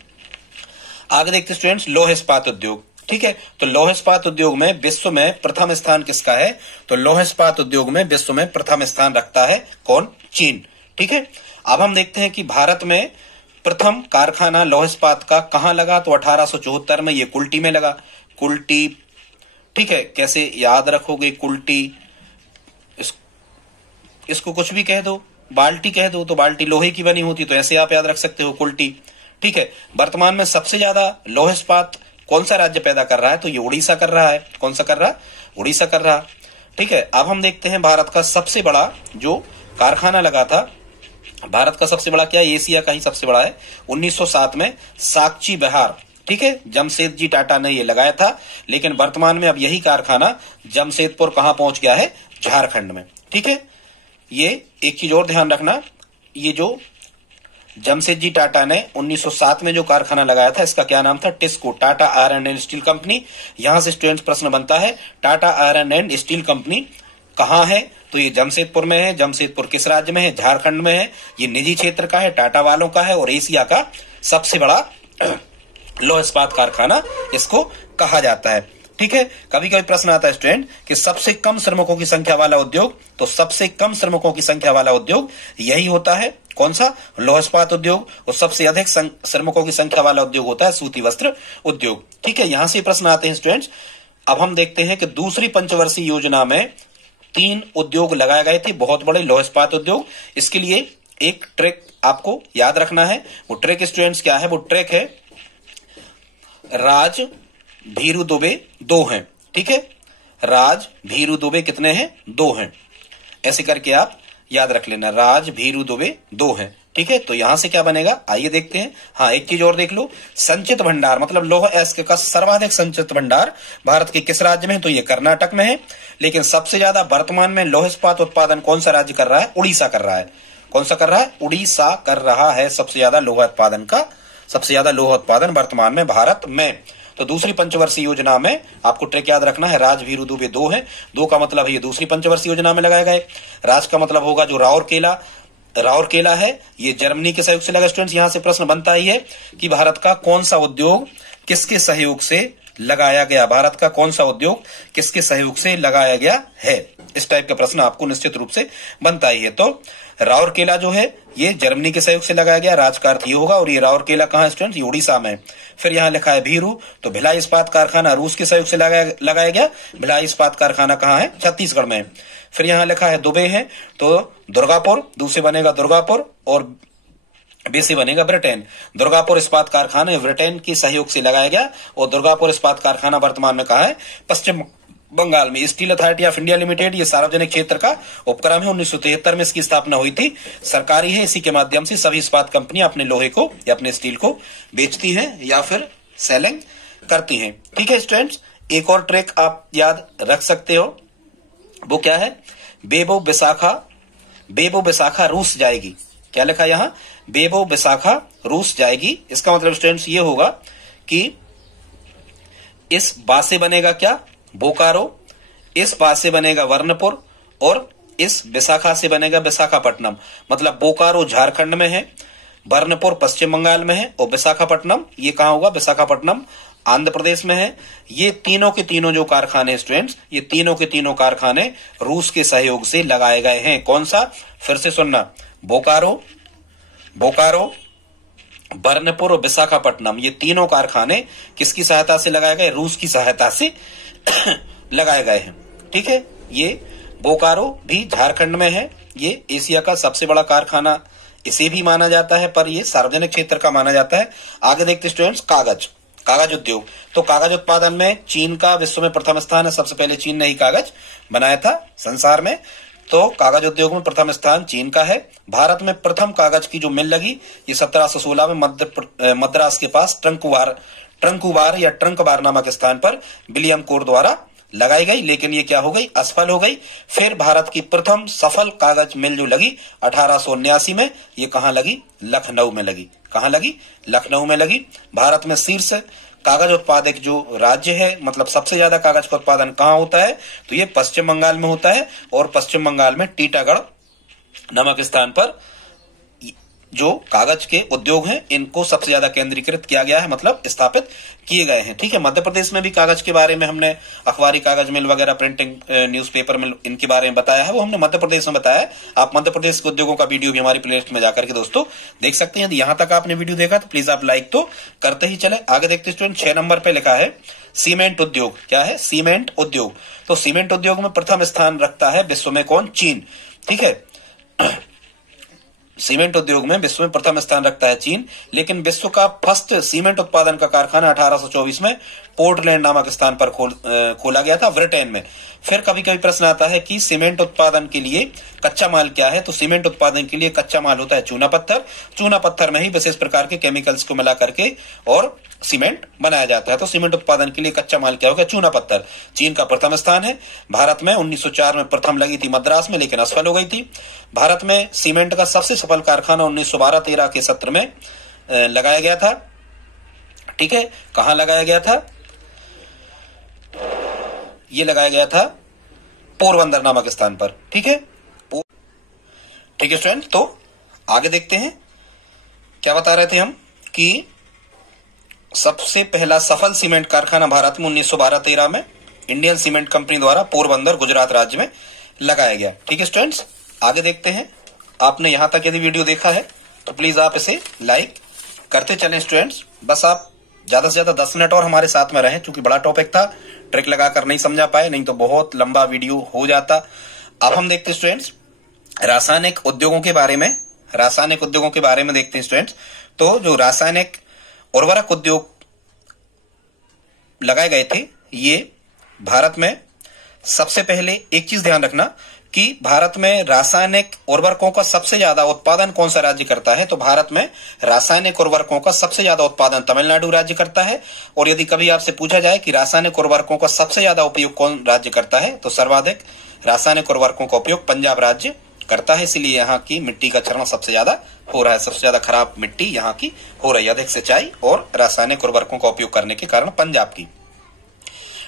आगे देखते स्टूडेंट्स लौह इस्पात उद्योग। ठीक है, तो लौह इस्पात उद्योग में विश्व में प्रथम स्थान किसका है, तो लौह इस्पात उद्योग में विश्व में प्रथम स्थान रखता है कौन? चीन। ठीक है, अब हम देखते हैं कि भारत में प्रथम कारखाना लौह इस्पात का कहां लगा, तो 1874 में ये कुल्टी में लगा। कुल्टी, ठीक है, कैसे याद रखोगे? कुल्टी, इसको कुछ भी कह दो, बाल्टी कह दो, तो बाल्टी लोहे की बनी होती, तो ऐसे आप याद रख सकते हो कुल्टी। ठीक है, वर्तमान में सबसे ज्यादा लौह इस्पात कौन सा राज्य पैदा कर रहा है, तो ये उड़ीसा कर रहा है। कौन सा कर रहा है? उड़ीसा कर रहा। ठीक है, अब हम देखते हैं भारत का सबसे बड़ा जो कारखाना लगा था, भारत का सबसे बड़ा क्या है, एशिया का ही सबसे बड़ा है, 1907 में साकची बिहार, ठीक है, जमशेदजी टाटा ने ये लगाया था। लेकिन वर्तमान में अब यही कारखाना जमशेदपुर कहां पहुंच गया है, झारखंड में, ठीक है। ये एक चीज और ध्यान रखना, ये जो जमशेदजी टाटा ने 1907 में जो कारखाना लगाया था, इसका क्या नाम था, TISCO, Tata iron and steel company. यहां से स्टूडेंट्स प्रश्न बनता है, Tata iron and steel company कहां है, तो ये जमशेदपुर में है। जमशेदपुर किस राज्य में है, झारखंड में है। ये निजी क्षेत्र का है, टाटा वालों का है, और एशिया का सबसे बड़ा लौह इस्पात कारखाना इसको कहा जाता है, ठीक है। कभी कभी प्रश्न आता है स्टूडेंट कि सबसे कम श्रमिकों की संख्या वाला उद्योग, तो सबसे कम श्रमिकों की संख्या वाला उद्योग यही होता है, कौन सा, लौह इस्पात उद्योग। और सबसे अधिक श्रमिकों की संख्या वाला उद्योग होता है सूती वस्त्र उद्योग, ठीक है। यहां से प्रश्न आते हैं स्टूडेंट्स। अब हम देखते हैं कि दूसरी पंचवर्षीय योजना में 3 उद्योग लगाए गए थे, बहुत बड़े लौह इस्पात उद्योग। इसके लिए एक ट्रैक आपको याद रखना है। वो ट्रैक स्टूडेंट्स क्या है, वो ट्रैक है राज भीरू दुबे 2 हैं, ठीक है। राज भीरू दुबे कितने हैं, 2 हैं। ऐसे करके आप याद रख लेना, राज भीरू दुबे 2 हैं, ठीक है। तो यहां से क्या बनेगा, आइए देखते हैं। हाँ, एक चीज और देख लो, संचित भंडार मतलब लौह अयस्क का सर्वाधिक संचित भंडार भारत के किस राज्य में है, तो ये कर्नाटक में है। लेकिन सबसे ज्यादा वर्तमान में लौह इस्पात उत्पादन कौन सा राज्य कर रहा है, उड़ीसा कर रहा है। कौन सा कर रहा है, उड़ीसा कर रहा है सबसे ज्यादा लौह उत्पादन का, सबसे ज्यादा लौह उत्पादन वर्तमान में भारत में। तो दूसरी पंचवर्षीय योजना में आपको ट्रैक याद रखना है, राज भीरू दुबे 2 है। 2 का मतलब है ये दूसरी पंचवर्षीय योजना में लगाए गए। राज का मतलब होगा जो राउरकेला है, ये जर्मनी के सहयोग से लगा। स्टूडेंट्स यहां से प्रश्न बनता ही है कि भारत का कौन सा उद्योग किसके सहयोग से लगाया गया, भारत का कौन सा उद्योग किसके सहयोग से लगाया गया है। इस टाइप का प्रश्न आपको निश्चित रूप से बनता ही है। तो राउरकेला जो है ये जर्मनी के सहयोग से लगाया गया, राज का अर्थ ये होगा। और ये राउरकेला कहां है स्टूडेंट्स, ये उड़ीसा में। फिर यहाँ लिखा है भीरू, तो भिलाई इस्पात कारखाना रूस के सहयोग से लगाया गया। भिलाई इस्पात कारखाना कहां है, छत्तीसगढ़ में। फिर यहाँ लिखा है दुबे है, तो दुर्गापुर, दूसरे बनेगा दुर्गापुर और बेसे बनेगा ब्रिटेन। दुर्गापुर इस्पात कारखाना ब्रिटेन के सहयोग से लगाया गया। और दुर्गापुर इस्पात कारखाना वर्तमान में कहा है, पश्चिम बंगाल में। Steel authority of India limited ये सार्वजनिक क्षेत्र का उपक्रम है, 1973 में इसकी स्थापना हुई थी, सरकारी है। इसी के माध्यम से सभी इस्पात कंपनियां अपने लोहे को या अपने स्टील को बेचती हैं या फिर सेलिंग करती हैं, ठीक है स्टूडेंट्स। एक और ट्रैक आप याद रख सकते हो, वो क्या है, बेबो विशाखा रूस जाएगी। क्या लिखा यहां, बेबो विशाखा रूस जाएगी। इसका मतलब स्टूडेंट्स ये होगा कि इस बा से बनेगा क्या, बोकारो, इस बा से बनेगा वर्णपुर, और इस विशाखा से बनेगा विशाखापट्टनम। मतलब बोकारो झारखंड में है, वर्णपुर पश्चिम बंगाल में है, और विशाखापट्टनम ये कहां होगा, विशाखापट्टनम आंध्र प्रदेश में है। ये तीनों के तीनों जो कारखाने स्टूडेंट्स, ये तीनों के तीनों कारखाने रूस के सहयोग से लगाए गए हैं। कौन सा, फिर से सुनना, बोकारो, वर्णपुर और विशाखापट्टनम, ये तीनों कारखाने किसकी सहायता से लगाए गए, रूस की सहायता से लगाए गए हैं, ठीक है। ये बोकारो भी झारखंड में है, ये एशिया का सबसे बड़ा कारखाना इसे भी माना जाता है, पर ये सार्वजनिक क्षेत्र का माना जाता है। आगे देखते स्टूडेंट्स, कागज उद्योग। तो कागज उत्पादन में चीन का विश्व में प्रथम स्थान है। सबसे पहले चीन ने ही कागज बनाया था संसार में, तो कागज उद्योग में प्रथम स्थान चीन का है। भारत में प्रथम कागज की जो मिल लगी ये 1716 में मद्रास के पास ट्रंकुबार या ट्रंकबार नामक स्थान पर विलियम कोर द्वारा लगाई गई, लेकिन ये क्या हो गई, असफल हो गई। फिर भारत की प्रथम सफल कागज मिल जो लगी 1879 में, ये कहां लगी, लखनऊ में लगी। कहां लगी, लखनऊ में लगी। भारत में शीर्ष कागज उत्पादक जो राज्य है, मतलब सबसे ज्यादा कागज का उत्पादन कहां होता है, तो ये पश्चिम बंगाल में होता है। और पश्चिम बंगाल में टीटागढ़ नामक स्थान पर जो कागज के उद्योग हैं इनको सबसे ज्यादा केंद्रीकृत किया गया है, मतलब स्थापित किए गए हैं, ठीक है। मध्य प्रदेश में भी कागज के बारे में हमने अखबारी कागज मिल वगैरह, प्रिंटिंग न्यूज़पेपर मिल, इनके बारे में बताया है, वो हमने मध्य प्रदेश में बताया है। आप मध्य प्रदेश के उद्योगों का वीडियो भी हमारी प्लेलिस्ट में जाकर के दोस्तों देख सकते हैं। यहां तक आपने वीडियो देखा तो प्लीज आप लाइक तो करते ही चले। आगे देखते स्टूडेंट, 6 नंबर पे लिखा है सीमेंट उद्योग। क्या है, सीमेंट उद्योग। तो सीमेंट उद्योग में प्रथम स्थान रखता है विश्व में कौन, चीन, ठीक है। सीमेंट उद्योग में विश्व में प्रथम स्थान रखता है चीन। लेकिन विश्व का फर्स्ट सीमेंट उत्पादन का कारखाना 1824 में पोर्टलैंड नामक स्थान पर खोला गया था ब्रिटेन में। फिर कभी कभी प्रश्न आता है कि सीमेंट उत्पादन के लिए कच्चा माल क्या है, तो सीमेंट उत्पादन के लिए कच्चा माल होता है चूना पत्थर। चूना पत्थर में ही विशेष प्रकार के केमिकल्स को मिला करके और सीमेंट बनाया जाता है। तो सीमेंट उत्पादन के लिए कच्चा माल क्या होगा, चूना पत्थर। चीन का प्रथम स्थान है। भारत में 1904 में प्रथम लगी थी मद्रास में, लेकिन असफल हो गई थी। भारत में सीमेंट का सबसे सफल कारखाना 1912-13 के सत्र में लगाया गया था। ठीक है, कहां लगाया गया था, ये लगाया गया था पोरबंदर नामक स्थान पर। ठीक है, ठीक है स्टूडेंट, तो आगे देखते हैं क्या बता रहे थे हम कि सबसे पहला सफल सीमेंट कारखाना भारत में 1912-13 में इंडियन सीमेंट कंपनी द्वारा पोरबंदर गुजरात राज्य में लगाया गया। ठीक है स्टूडेंट्स, आगे देखते हैं। आपने यहां तक यदि वीडियो देखा है तो प्लीज आप इसे लाइक करते चलें स्टूडेंट्स। बस आप ज्यादा से ज्यादा 10 मिनट और हमारे साथ में रहें, क्योंकि बड़ा टॉपिक था, ट्रिक लगाकर नहीं समझा पाए, नहीं तो बहुत लंबा वीडियो हो जाता। अब हम देखते हैं स्टूडेंट्स रासायनिक उद्योगों के बारे में, देखते हैं स्टूडेंट्स। तो जो रासायनिक उर्वरक उद्योग लगाए गए थे, ये भारत में सबसे पहले एक चीज ध्यान रखना कि भारत में रासायनिक उर्वरकों का सबसे ज्यादा उत्पादन कौन सा राज्य करता है, तो भारत में रासायनिक उर्वरकों का सबसे ज्यादा उत्पादन तमिलनाडु राज्य करता है। और यदि कभी आपसे पूछा जाए कि रासायनिक उर्वरकों का सबसे ज्यादा उपयोग कौन राज्य करता है, तो सर्वाधिक रासायनिक उर्वरकों का उपयोग पंजाब राज्य करता है। इसलिए यहाँ की मिट्टी का क्षरण सबसे ज्यादा हो रहा है, सबसे ज्यादा खराब मिट्टी यहाँ की हो रही है, अधिक सिंचाई और रासायनिक उर्वरकों का उपयोग करने के कारण पंजाब की।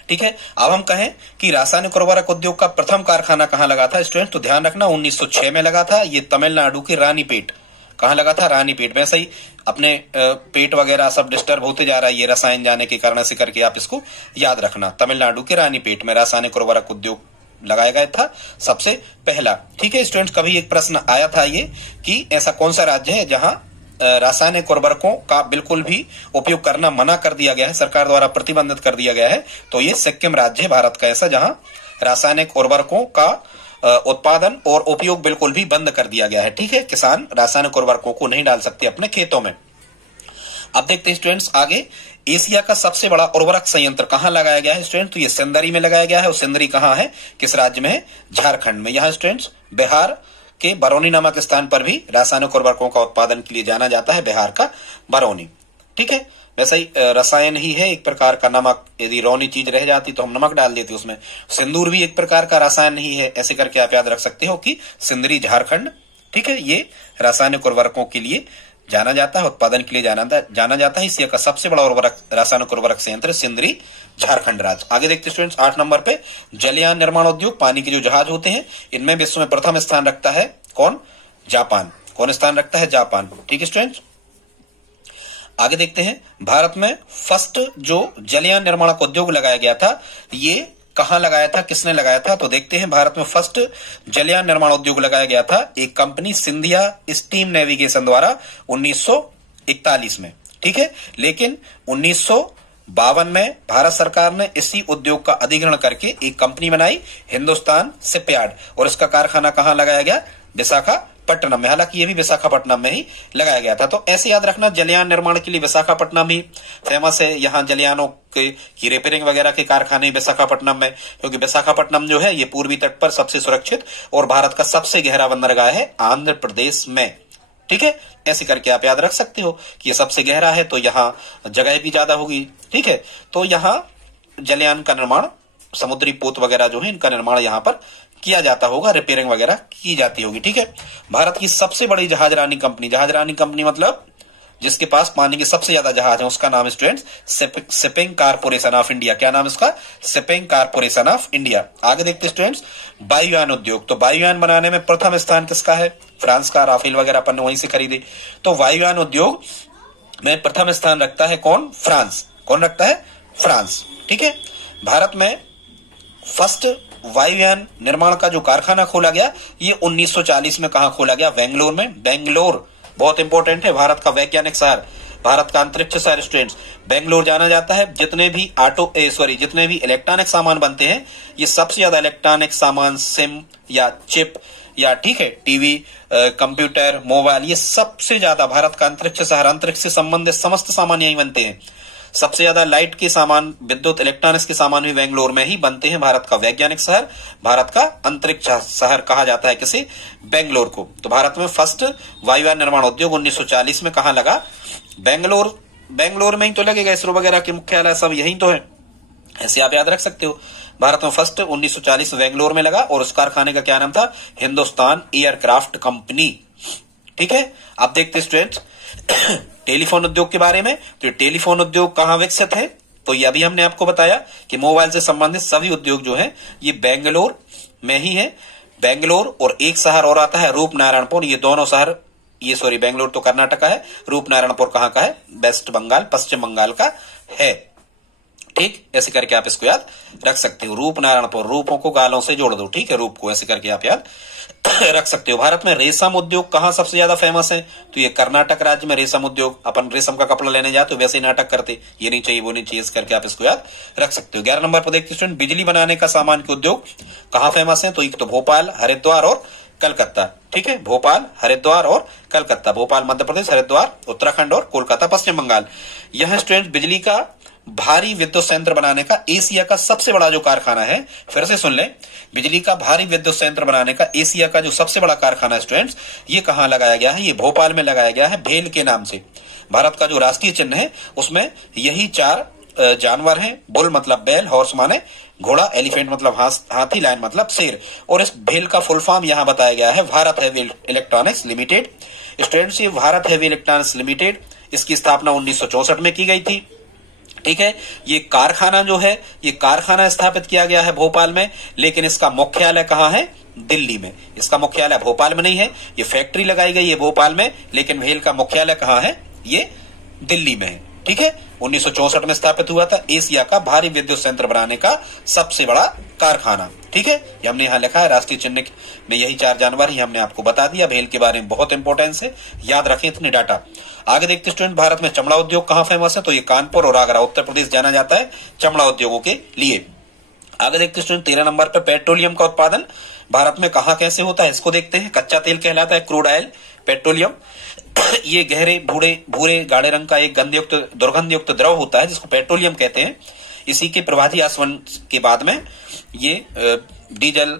ठीक है, अब हम कहें कि रासायनिक उर्वरक उद्योग का प्रथम कारखाना कहां लगा था स्टूडेंट, तो ध्यान रखना 1906 में लगा था। ये तमिलनाडु के रानीपेट, कहां लगा था, रानीपेट। वैसे ही अपने पेट वगैरह सब डिस्टर्ब होते जा रहा है ये रसायन जाने के कारण, से करके आप इसको याद रखना। तमिलनाडु के रानीपेट में रासायनिक उर्वरक उद्योग लगाया गया था सबसे पहला। ठीक है स्टूडेंट्स, कभी एक प्रश्न आया था ये कि ऐसा कौन सा राज्य है जहां रासायनिक उर्वरकों का बिल्कुल भी उपयोग करना मना कर दिया गया है, सरकार द्वारा प्रतिबंधित कर दिया गया है, तो ये सिक्किम राज्य है भारत का ऐसा, जहां रासायनिक उर्वरकों का उत्पादन और उपयोग बिल्कुल भी बंद कर दिया गया है। ठीक है, किसान रासायनिक उर्वरकों को नहीं डाल सकते अपने खेतों में। अब देखते हैं स्टूडेंट्स आगे, एशिया का सबसे बड़ा उर्वरक संयंत्र कहां लगाया गया है स्टूडेंट, तो ये सिंदरी में लगाया गया है। और सिंदरी कहां है, किस राज्य में है, झारखंड में। यहाँ स्टूडेंट्स बिहार के बरौनी नामक स्थान पर भी रासायनिक उर्वरकों का उत्पादन के लिए जाना जाता है, बिहार का बरौनी। ठीक है, वैसे ही रसायन ही है एक प्रकार का, नमक, यदि रौनी चीज रह जाती तो हम नमक डाल देते उसमें। सिंदूर भी एक प्रकार का रसायन ही है, ऐसे करके आप याद रख सकते हो कि सिंदरी झारखंड। ठीक है, ये रासायनिक उर्वरकों के लिए जाना जाता है, उत्पादन के लिए जाना जाता है। एशिया का सबसे बड़ा रासायनिक उर्वरक संयंत्र सिंदरी, झारखंड राज्य। आगे देखते स्टूडेंट्स 8 नंबर पे, जलयान निर्माण उद्योग, पानी के जो जहाज होते हैं, इनमें विश्व में प्रथम स्थान रखता है कौन, जापान। कौन स्थान रखता है, जापान। ठीक है स्टूडेंट्स, आगे देखते हैं भारत में फर्स्ट जो जलयान निर्माण उद्योग लगाया गया था, ये कहां लगाया था, किसने लगाया था, तो देखते हैं भारत में फर्स्ट जलयान निर्माण उद्योग लगाया गया था एक कंपनी सिंधिया स्टीम नेविगेशन द्वारा 1941 में। ठीक है, लेकिन 1952 में भारत सरकार ने इसी उद्योग का अधिग्रहण करके एक कंपनी बनाई, हिंदुस्तान शिपयार्ड, और इसका कारखाना कहां लगाया गया, विशाखापट्टनम में। हालांकि ये भी विशाखापट्टनम में ही लगाया गया था। तो ऐसे याद रखना, जलयान निर्माण के लिए विशाखापट्टनम ही फेमस है। यहाँ जलयानों की रिपेयरिंग वगैरह के कारखाने विशाखापट्टनम में, क्योंकि विशाखापट्टनम जो है ये पूर्वी तट पर सबसे सुरक्षित और भारत का सबसे गहरा बंदरगाह है आंध्र प्रदेश में। ठीक है, ऐसे करके आप याद रख सकते हो कि ये सबसे गहरा है, तो यहाँ जगह भी ज्यादा होगी। ठीक है, तो यहाँ जलयान का निर्माण, समुद्री पोत वगैरह जो है इनका निर्माण यहाँ पर किया जाता होगा, रिपेयरिंग वगैरह की जाती होगी। ठीक है, भारत की सबसे बड़ी जहाजरानी कंपनी मतलब जिसके पास पानी के सबसे ज्यादा जहाज है, उसका नाम है students shipping corporation of India. क्या नाम है इसका, शिपिंग कारपोरेशन ऑफ इंडिया। आगे देखते स्टूडेंट्स वायुयान उद्योग, तो वायुयान बनाने में प्रथम स्थान किसका है, फ्रांस का। राफेल वगैरह अपन वहीं से खरीदे, तो वायुयान उद्योग में प्रथम स्थान रखता है कौन, फ्रांस। कौन रखता है, फ्रांस। ठीक है, भारत में फर्स्ट वायुयान निर्माण का जो कारखाना खोला गया, ये 1940 में कहां खोला गया, बेंगलोर में। बेंगलोर बहुत इंपॉर्टेंट है, भारत का वैज्ञानिक शहर, भारत का अंतरिक्ष शहर स्टूडेंट्स, बेंगलोर जाना जाता है। जितने भी इलेक्ट्रॉनिक सामान बनते हैं, ये सबसे ज्यादा इलेक्ट्रॉनिक सामान, सिम या चिप या ठीक है टीवी, कंप्यूटर, मोबाइल, ये सबसे ज्यादा भारत का अंतरिक्ष शहर, अंतरिक्ष से संबंधित समस्त सामान यही बनते हैं। सबसे ज्यादा लाइट के सामान, विद्युत इलेक्ट्रॉनिक्स के सामान भी बेंगलोर में ही बनते हैं। भारत का वैज्ञानिक शहर, भारत का अंतरिक्ष शहर कहा जाता है किसे? बेंगलोर को। तो भारत में फर्स्ट वायुयान निर्माण उद्योग 1940 में कहां लगा? बेंगलोर में ही तो लगेगा। इसरो वगैरह के मुख्यालय सब यही तो है, ऐसे आप याद रख सकते हो। भारत में फर्स्ट 1940 बेंगलोर में लगा और उस कारखाने का क्या नाम था? Hindustan aircraft company. ठीक है, अब देखते स्टूडेंट्स टेलीफोन उद्योग के बारे में। तो टेलीफोन उद्योग कहां विकसित है? तो ये अभी हमने आपको बताया कि मोबाइल से संबंधित सभी उद्योग जो है ये बेंगलोर में ही है। बेंगलोर और एक शहर और आता है रूपनारायणपुर। ये दोनों शहर, बेंगलोर तो कर्नाटक का है, रूपनारायणपुर कहां का है? वेस्ट बंगाल, पश्चिम बंगाल का है। ठीक, ऐसे करके आप इसको याद रख सकते हो। रूपनारायणपुर, रूपों को गालों से जोड़ दो, ठीक है, रूप को, ऐसे करके आप याद रख सकते हो। भारत में रेशम उद्योग कहां सबसे ज्यादा फेमस है? तो ये कर्नाटक राज्य में रेशम उद्योग। अपन रेशम का कपड़ा लेने जाते हो वैसे ही नाटक करते, ये नहीं चाहिए वो नहीं चाहिए, इस करके आप इसको याद रख सकते हो। 11 नंबर पर देखते स्टूडेंट, बिजली बनाने का सामान के उद्योग कहां फेमस है? तो एक तो भोपाल, हरिद्वार और कलकत्ता। ठीक है, भोपाल, हरिद्वार और कलकत्ता। भोपाल मध्य प्रदेश, हरिद्वार उत्तराखंड और कोलकाता पश्चिम बंगाल। यह स्टूडेंट बिजली का भारी विद्युत संयंत्र बनाने का एशिया का सबसे बड़ा जो कारखाना है, फिर से सुन लें, बिजली का भारी विद्युत संयंत्र बनाने का एशिया का जो सबसे बड़ा कारखाना है स्टूडेंट्स, ये कहां लगाया गया है? ये भोपाल में लगाया गया है, भेल के नाम से। भारत का जो राष्ट्रीय चिन्ह है उसमें यही 4 जानवर हैं। बुल मतलब बैल, हॉर्स माने घोड़ा, एलिफेंट मतलब हाथी, लायन मतलब शेर। और इस भेल का फुल फॉर्म यहां बताया गया है Bharat heavy electronics limited. Students, ये भारत हेवी इलेक्ट्रॉनिक्स लिमिटेड, इसकी स्थापना 1964 में की गई थी। ठीक है, ये कारखाना जो है, ये कारखाना स्थापित किया गया है भोपाल में, लेकिन इसका मुख्यालय कहां है? दिल्ली में। इसका मुख्यालय भोपाल में नहीं है, ये फैक्ट्री लगाई गई है भोपाल में, लेकिन भेल का मुख्यालय कहां है? ये दिल्ली में है। ठीक है, 1964 में स्थापित हुआ था, एशिया का भारी विद्युत संयंत्र बनाने का सबसे बड़ा कारखाना। ठीक है, ये हमने यहां लिखा है, राष्ट्रीय चिन्ह में यही 4 जानवर ही हमने आपको बता दिया। भेल के बारे में बहुत इंपॉर्टेंस है, याद रखें इतने डाटा। आगे देखते स्टूडेंट, भारत में चमड़ा उद्योग कहां फेमस है? तो ये कानपुर और आगरा, उत्तर प्रदेश जाना जाता है चमड़ा उद्योगों के लिए। आगे देखते स्टूडेंट, 13 नंबर पर पेट्रोलियम का उत्पादन भारत में कहां कैसे होता है, इसको देखते हैं। कच्चा तेल कहलाता है क्रूड ऑयल, पेट्रोलियम ये गहरे भूरे गाढ़े रंग का एक दुर्गंध युक्त द्रव होता है जिसको पेट्रोलियम कहते हैं। इसी के प्रभावी आसवन के बाद में ये डीजल,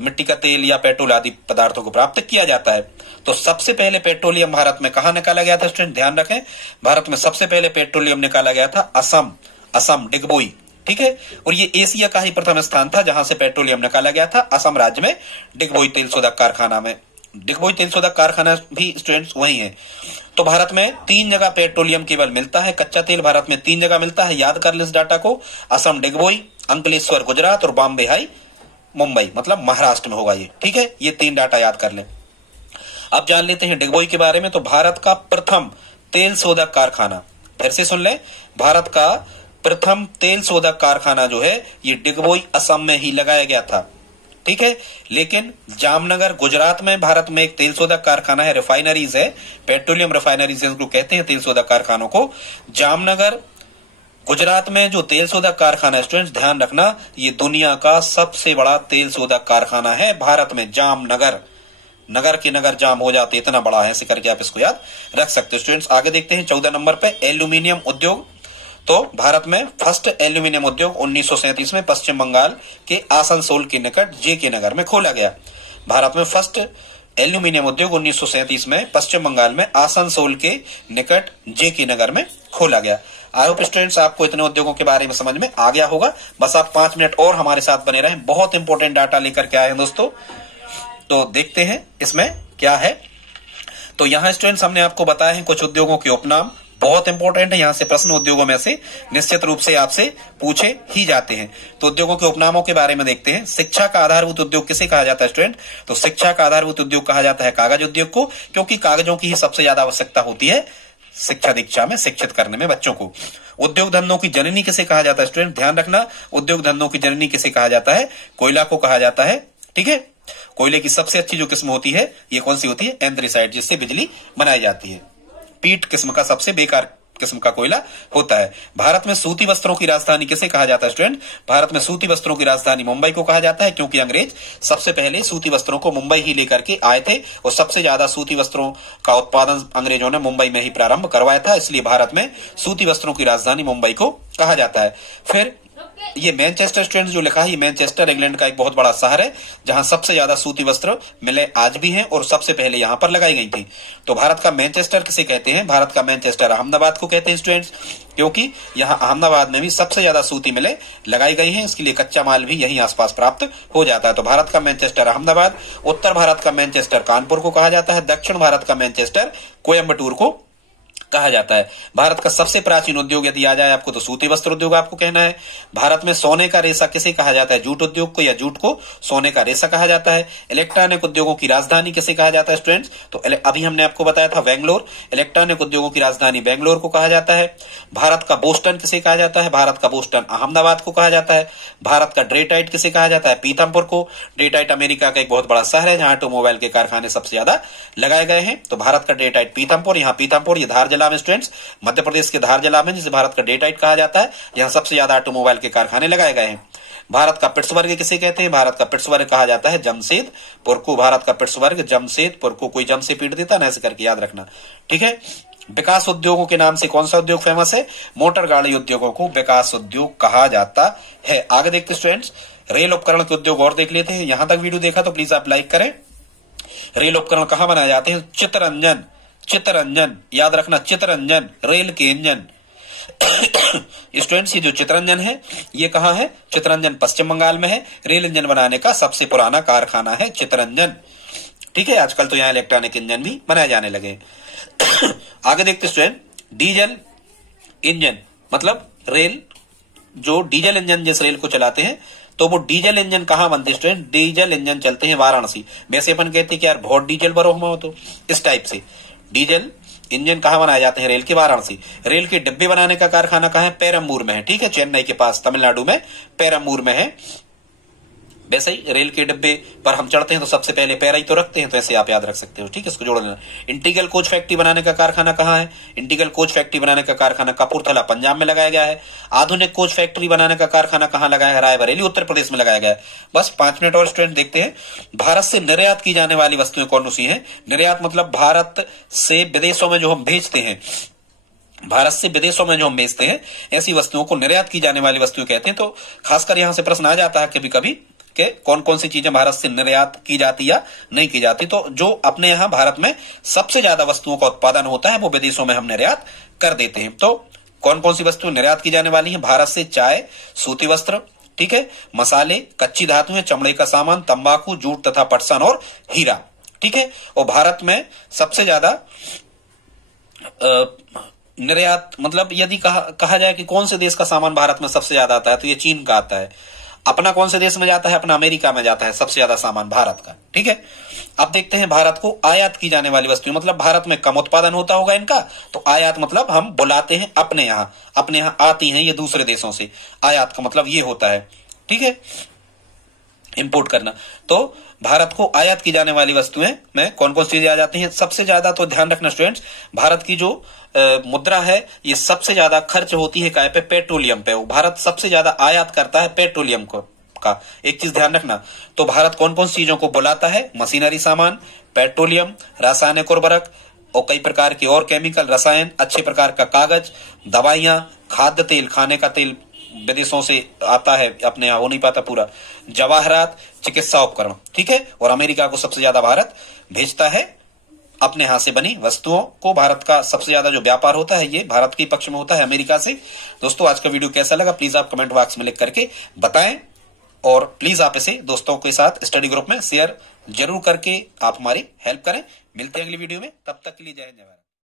मिट्टी का तेल या पेट्रोल आदि पदार्थों को प्राप्त किया जाता है। तो सबसे पहले पेट्रोलियम भारत में कहां निकाला गया था स्टूडेंट? ध्यान रखें, भारत में सबसे पहले पेट्रोलियम निकाला गया था असम डिगबोई। ठीक है, और ये एशिया का ही प्रथम स्थान था जहां से पेट्रोलियम निकाला गया था, असम राज्य में डिगबोई तेल शोधक कारखाना में। डिगबोई तेल शोधक कारखाना भी स्टूडेंट्स वही है। तो भारत में 3 जगह पेट्रोलियम केवल मिलता है, कच्चा तेल भारत में 3 जगह मिलता है, याद कर ले इस डाटा को। असम डिगबोई, अंकलेश्वर गुजरात और बॉम्बे हाई मुंबई, मतलब महाराष्ट्र में होगा ये। ठीक है, ये 3 डाटा याद कर लें। अब जान लेते हैं डिगबोई के बारे में। तो भारत का प्रथम तेल शोधक कारखाना, फिर से सुन लें, भारत का प्रथम तेल शोधक कारखाना जो है ये डिगबोई असम में ही लगाया गया था। ठीक है, लेकिन जामनगर गुजरात में भारत में एक तेल शोधक कारखाना है, रिफाइनरीज है, पेट्रोलियम रिफाइनरीज को कहते हैं तेल शोधक कारखानों को। जामनगर गुजरात में जो तेल शोधक कारखाना है स्टूडेंट्स, ध्यान रखना, ये दुनिया का सबसे बड़ा तेल शोधक कारखाना है भारत में। जामनगर, नगर के नगर जाम हो जाते, इतना बड़ा है, ऐसे करके आप इसको याद रख सकते हो स्टूडेंट्स। आगे देखते हैं 14 नंबर पे एल्यूमिनियम उद्योग। तो भारत में फर्स्ट एल्यूमिनियम उद्योग 1937 में पश्चिम बंगाल के आसनसोल के निकट जे.के. नगर में खोला गया। भारत में फर्स्ट एल्यूमिनियम उद्योग 1937 में पश्चिम बंगाल में आसनसोल के निकट जे.के. नगर में खोला गया। आई होप स्टूडेंट्स आपको इतने उद्योगों के बारे में समझ में आ गया होगा। बस आप 5 मिनट और हमारे साथ बने रहें, बहुत इंपॉर्टेंट डाटा लेकर के आए हैं दोस्तों। तो देखते हैं इसमें क्या है। तो यहाँ स्टूडेंट्स हमने आपको बताया है कुछ उद्योगों के उपनाम, बहुत इंपॉर्टेंट है, यहाँ से प्रश्न उद्योगों में से निश्चित रूप से आपसे पूछे ही जाते हैं। तो उद्योगों के उपनामों के बारे में देखते हैं। शिक्षा का आधारभूत उद्योग किसे कहा जाता है स्टूडेंट? तो शिक्षा का आधारभूत उद्योग कहा जाता है कागज उद्योग को, क्योंकि कागजों की ही सबसे ज्यादा आवश्यकता होती है शिक्षा दीक्षा में, शिक्षित करने में बच्चों को। उद्योग धंधों की जननी किसे कहा जाता है स्टूडेंट? ध्यान रखना, उद्योग धंधों की जननी किसे कहा जाता है? कोयला को कहा जाता है। ठीक है, कोयले की सबसे अच्छी जो किस्म होती है ये कौन सी होती है? एंथ्रेसाइट, जिससे बिजली बनाई जाती है। पीट किस्म का सबसे बेकार किस्म का कोयला होता है। भारत में सूती वस्त्रों की राजधानी किसे कहा जाता है स्टूडेंट? भारत में सूती वस्त्रों की राजधानी मुंबई को कहा जाता है, क्योंकि अंग्रेज सबसे पहले सूती वस्त्रों को मुंबई ही लेकर के आए थे और सबसे ज्यादा सूती वस्त्रों का उत्पादन अंग्रेजों ने मुंबई में ही प्रारंभ करवाया था, इसलिए भारत में सूती वस्त्रों की राजधानी मुंबई को कहा जाता है। फिर ये मैनचेस्टर स्टूडेंट जो लिखा है, ये मैनचेस्टर इंग्लैंड का एक बहुत बड़ा शहर है जहां सबसे ज्यादा सूती वस्त्र मिले आज भी हैं और सबसे पहले यहां पर लगाई गई थी। तो भारत का मैनचेस्टर किसे कहते हैं? भारत का मैनचेस्टर अहमदाबाद को कहते हैं स्टूडेंट्स, क्योंकि यहां अहमदाबाद में भी सबसे ज्यादा सूती मिले लगाई गई हैं, इसके लिए कच्चा माल भी यहीं आसपास प्राप्त हो जाता है। तो भारत का मैनचेस्टर अहमदाबाद, उत्तर भारत का मैनचेस्टर कानपुर को कहा जाता है, दक्षिण भारत का मैनचेस्टर कोयम्बटूर को कहा जाता है। भारत का सबसे प्राचीन उद्योग यदि आ जाए आपको तो सूती वस्त्र उद्योग आपको कहना है। भारत में सोने का रेशा किसे कहा जाता है? जूट उद्योग को, या जूट को सोने का रेशा कहा जाता है। इलेक्ट्रॉनिक उद्योगों की राजधानी किसे कहा जाता है स्टूडेंट्स? तो अभी हमने आपको बताया था बेंगलोर, इलेक्ट्रॉनिक उद्योगों की राजधानी बेंगलोर को कहा जाता है। भारत का बोस्टन किसे कहा जाता है? भारत का बोस्टन अहमदाबाद को कहा जाता है। भारत का डेट्राइट किसे कहा जाता है? पीथमपुर को। डेट्राइट अमेरिका का एक बहुत बड़ा शहर है जहां ऑटोमोबाइल के कारखाने सबसे ज्यादा लगाए गए हैं। तो भारत का डेट्राइट पीथमपुर, यहाँ पीथमपुर ये धार जिला में स्टूडेंट्स, मध्य प्रदेश के धार जिला में, जिसे भारत का डेट्राइट कहा जाता है, यहां सबसे ज्यादा ऑटोमोबाइल के कारखाने लगाए गए हैं। भारत का पिट्सबर्ग किसे कहते हैं? भारत का पिट्सबर्ग कहा जाता है जमशेदपुर को। भारत का पिट्सबर्ग जमशेदपुर को, कोई जम से पीट देता ना, ऐसे करके याद रखना, ठीक है। विकास उद्योगों के नाम से कौन सा उद्योग फेमस है? मोटर गाड़ी उद्योगों को विकास उद्योग कहा जाता है। आगे देखते स्टूडेंट्स, रेल उपकरण के उद्योग और देख लेते हैं। यहां तक वीडियो देखा तो प्लीज आप लाइक करें। रेल उपकरण कहां बनाए जाते हैं? चित्तरंजन, चित्तरंजन याद रखना, चित्तरंजन रेल के इंजन। स्टूडेंट्स ये जो चित्तरंजन है ये कहां है? चित्तरंजन पश्चिम बंगाल में है। रेल इंजन बनाने का सबसे पुराना कारखाना है चित्तरंजन, ठीक है। आजकल तो यहाँ इलेक्ट्रॉनिक इंजन भी बनाए जाने लगे। आगे देखते स्टूडेंट, डीजल इंजन मतलब रेल, जो डीजल इंजन जिस रेल को चलाते हैं तो वो डीजल इंजन कहां बनते हैं स्टूडेंट? डीजल इंजन चलते हैं वाराणसी। वैसे अपन कहते हैं कि यार बहुत डीजल भरो हम हो, तो इस टाइप से डीजल इंजन कहां बनाए जाते हैं? रेल के वाराणसी। रेल के डिब्बे बनाने का कारखाना कहां है? पेरम्बूर में है, ठीक है, चेन्नई के पास तमिलनाडु में पेरम्बूर में है। वैसे ही रेल के डिब्बे पर हम चढ़ते हैं तो सबसे पहले पैरा ही तो रखते हैं, तो ऐसे आप याद रख सकते हो, ठीक है, इसको जोड़ लेना। इंटीग्रल कोच फैक्ट्री बनाने का कारखाना कहां है? इंटीग्रल कोच फैक्ट्री बनाने का कारखाना कपूरथला पंजाब में लगाया गया है। आधुनिक कोच फैक्ट्री बनाने का कारखाना कहां लगाया है? रायबरेली उत्तर प्रदेश में लगाया गया है। बस 5 मिनट और स्टूडेंट देखते हैं, भारत से निर्यात की जाने वाली वस्तुएं कौन सी हैं? निर्यात मतलब भारत से विदेशों में जो हम भेजते हैं, भारत से विदेशों में जो हम बेचते हैं ऐसी वस्तुओं को निर्यात की जाने वाली वस्तुएं कहते हैं। तो खासकर यहां से प्रश्न आ जाता है कभी कभी कि कौन कौन सी चीजें भारत से निर्यात की जाती या नहीं की जाती। तो जो अपने यहां भारत में सबसे ज्यादा वस्तुओं का उत्पादन होता है वो विदेशों में हम निर्यात कर देते हैं। तो कौन कौन सी वस्तुएं निर्यात की जाने वाली हैं? भारत से चाय, सूती वस्त्र, ठीक है, मसाले, कच्ची धातुएं, चमड़े का सामान, तंबाकू, जूट तथा पटसन और हीरा, ठीक है। और भारत में सबसे ज्यादा निर्यात मतलब यदि कहा जाए कि कौन से देश का सामान भारत में सबसे ज्यादा आता है तो ये चीन का आता है। अपना कौन से देश में जाता है? अपना अमेरिका में जाता है सबसे ज्यादा सामान भारत का, ठीक है। अब देखते हैं भारत को आयात की जाने वाली वस्तुएं, मतलब भारत में कम उत्पादन होता होगा इनका, तो आयात मतलब हम बुलाते हैं अपने यहां आती हैं ये दूसरे देशों से। आयात का मतलब ये होता है, ठीक है, इंपोर्ट करना। तो भारत को आयात की जाने वाली वस्तुएं में कौन कौन सी चीजें आ जाती हैं? सबसे ज्यादा तो ध्यान रखना स्टूडेंट्स, भारत की जो मुद्रा है ये सबसे ज्यादा खर्च होती है काय पे? पेट्रोलियम पे। भारत सबसे ज्यादा आयात करता है पेट्रोलियम का। एक चीज ध्यान रखना, तो भारत कौन कौन सी चीजों को बुलाता है? मशीनरी सामान, पेट्रोलियम, रासायनिक उर्वरक और कई प्रकार के और केमिकल रसायन, अच्छे प्रकार का कागज, दवाइयां, खाद्य तेल, खाने का तेल विदेशों से आता है, अपने यहां हो नहीं पाता पूरा, जवाहरात, चिकित्सा उपकरण, ठीक है। और अमेरिका को सबसे ज्यादा भारत भेजता है अपने हाथ से बनी वस्तुओं को। भारत का सबसे ज्यादा जो व्यापार होता है ये भारत के पक्ष में होता है अमेरिका से। दोस्तों आज का वीडियो कैसा लगा प्लीज आप कमेंट बॉक्स में लिख करके बताएं, और प्लीज आप इसे दोस्तों के साथ स्टडी ग्रुप में शेयर जरूर करके आप हमारी हेल्प करें। मिलते हैं अगली वीडियो में, तब तक के लिए जय हिंद।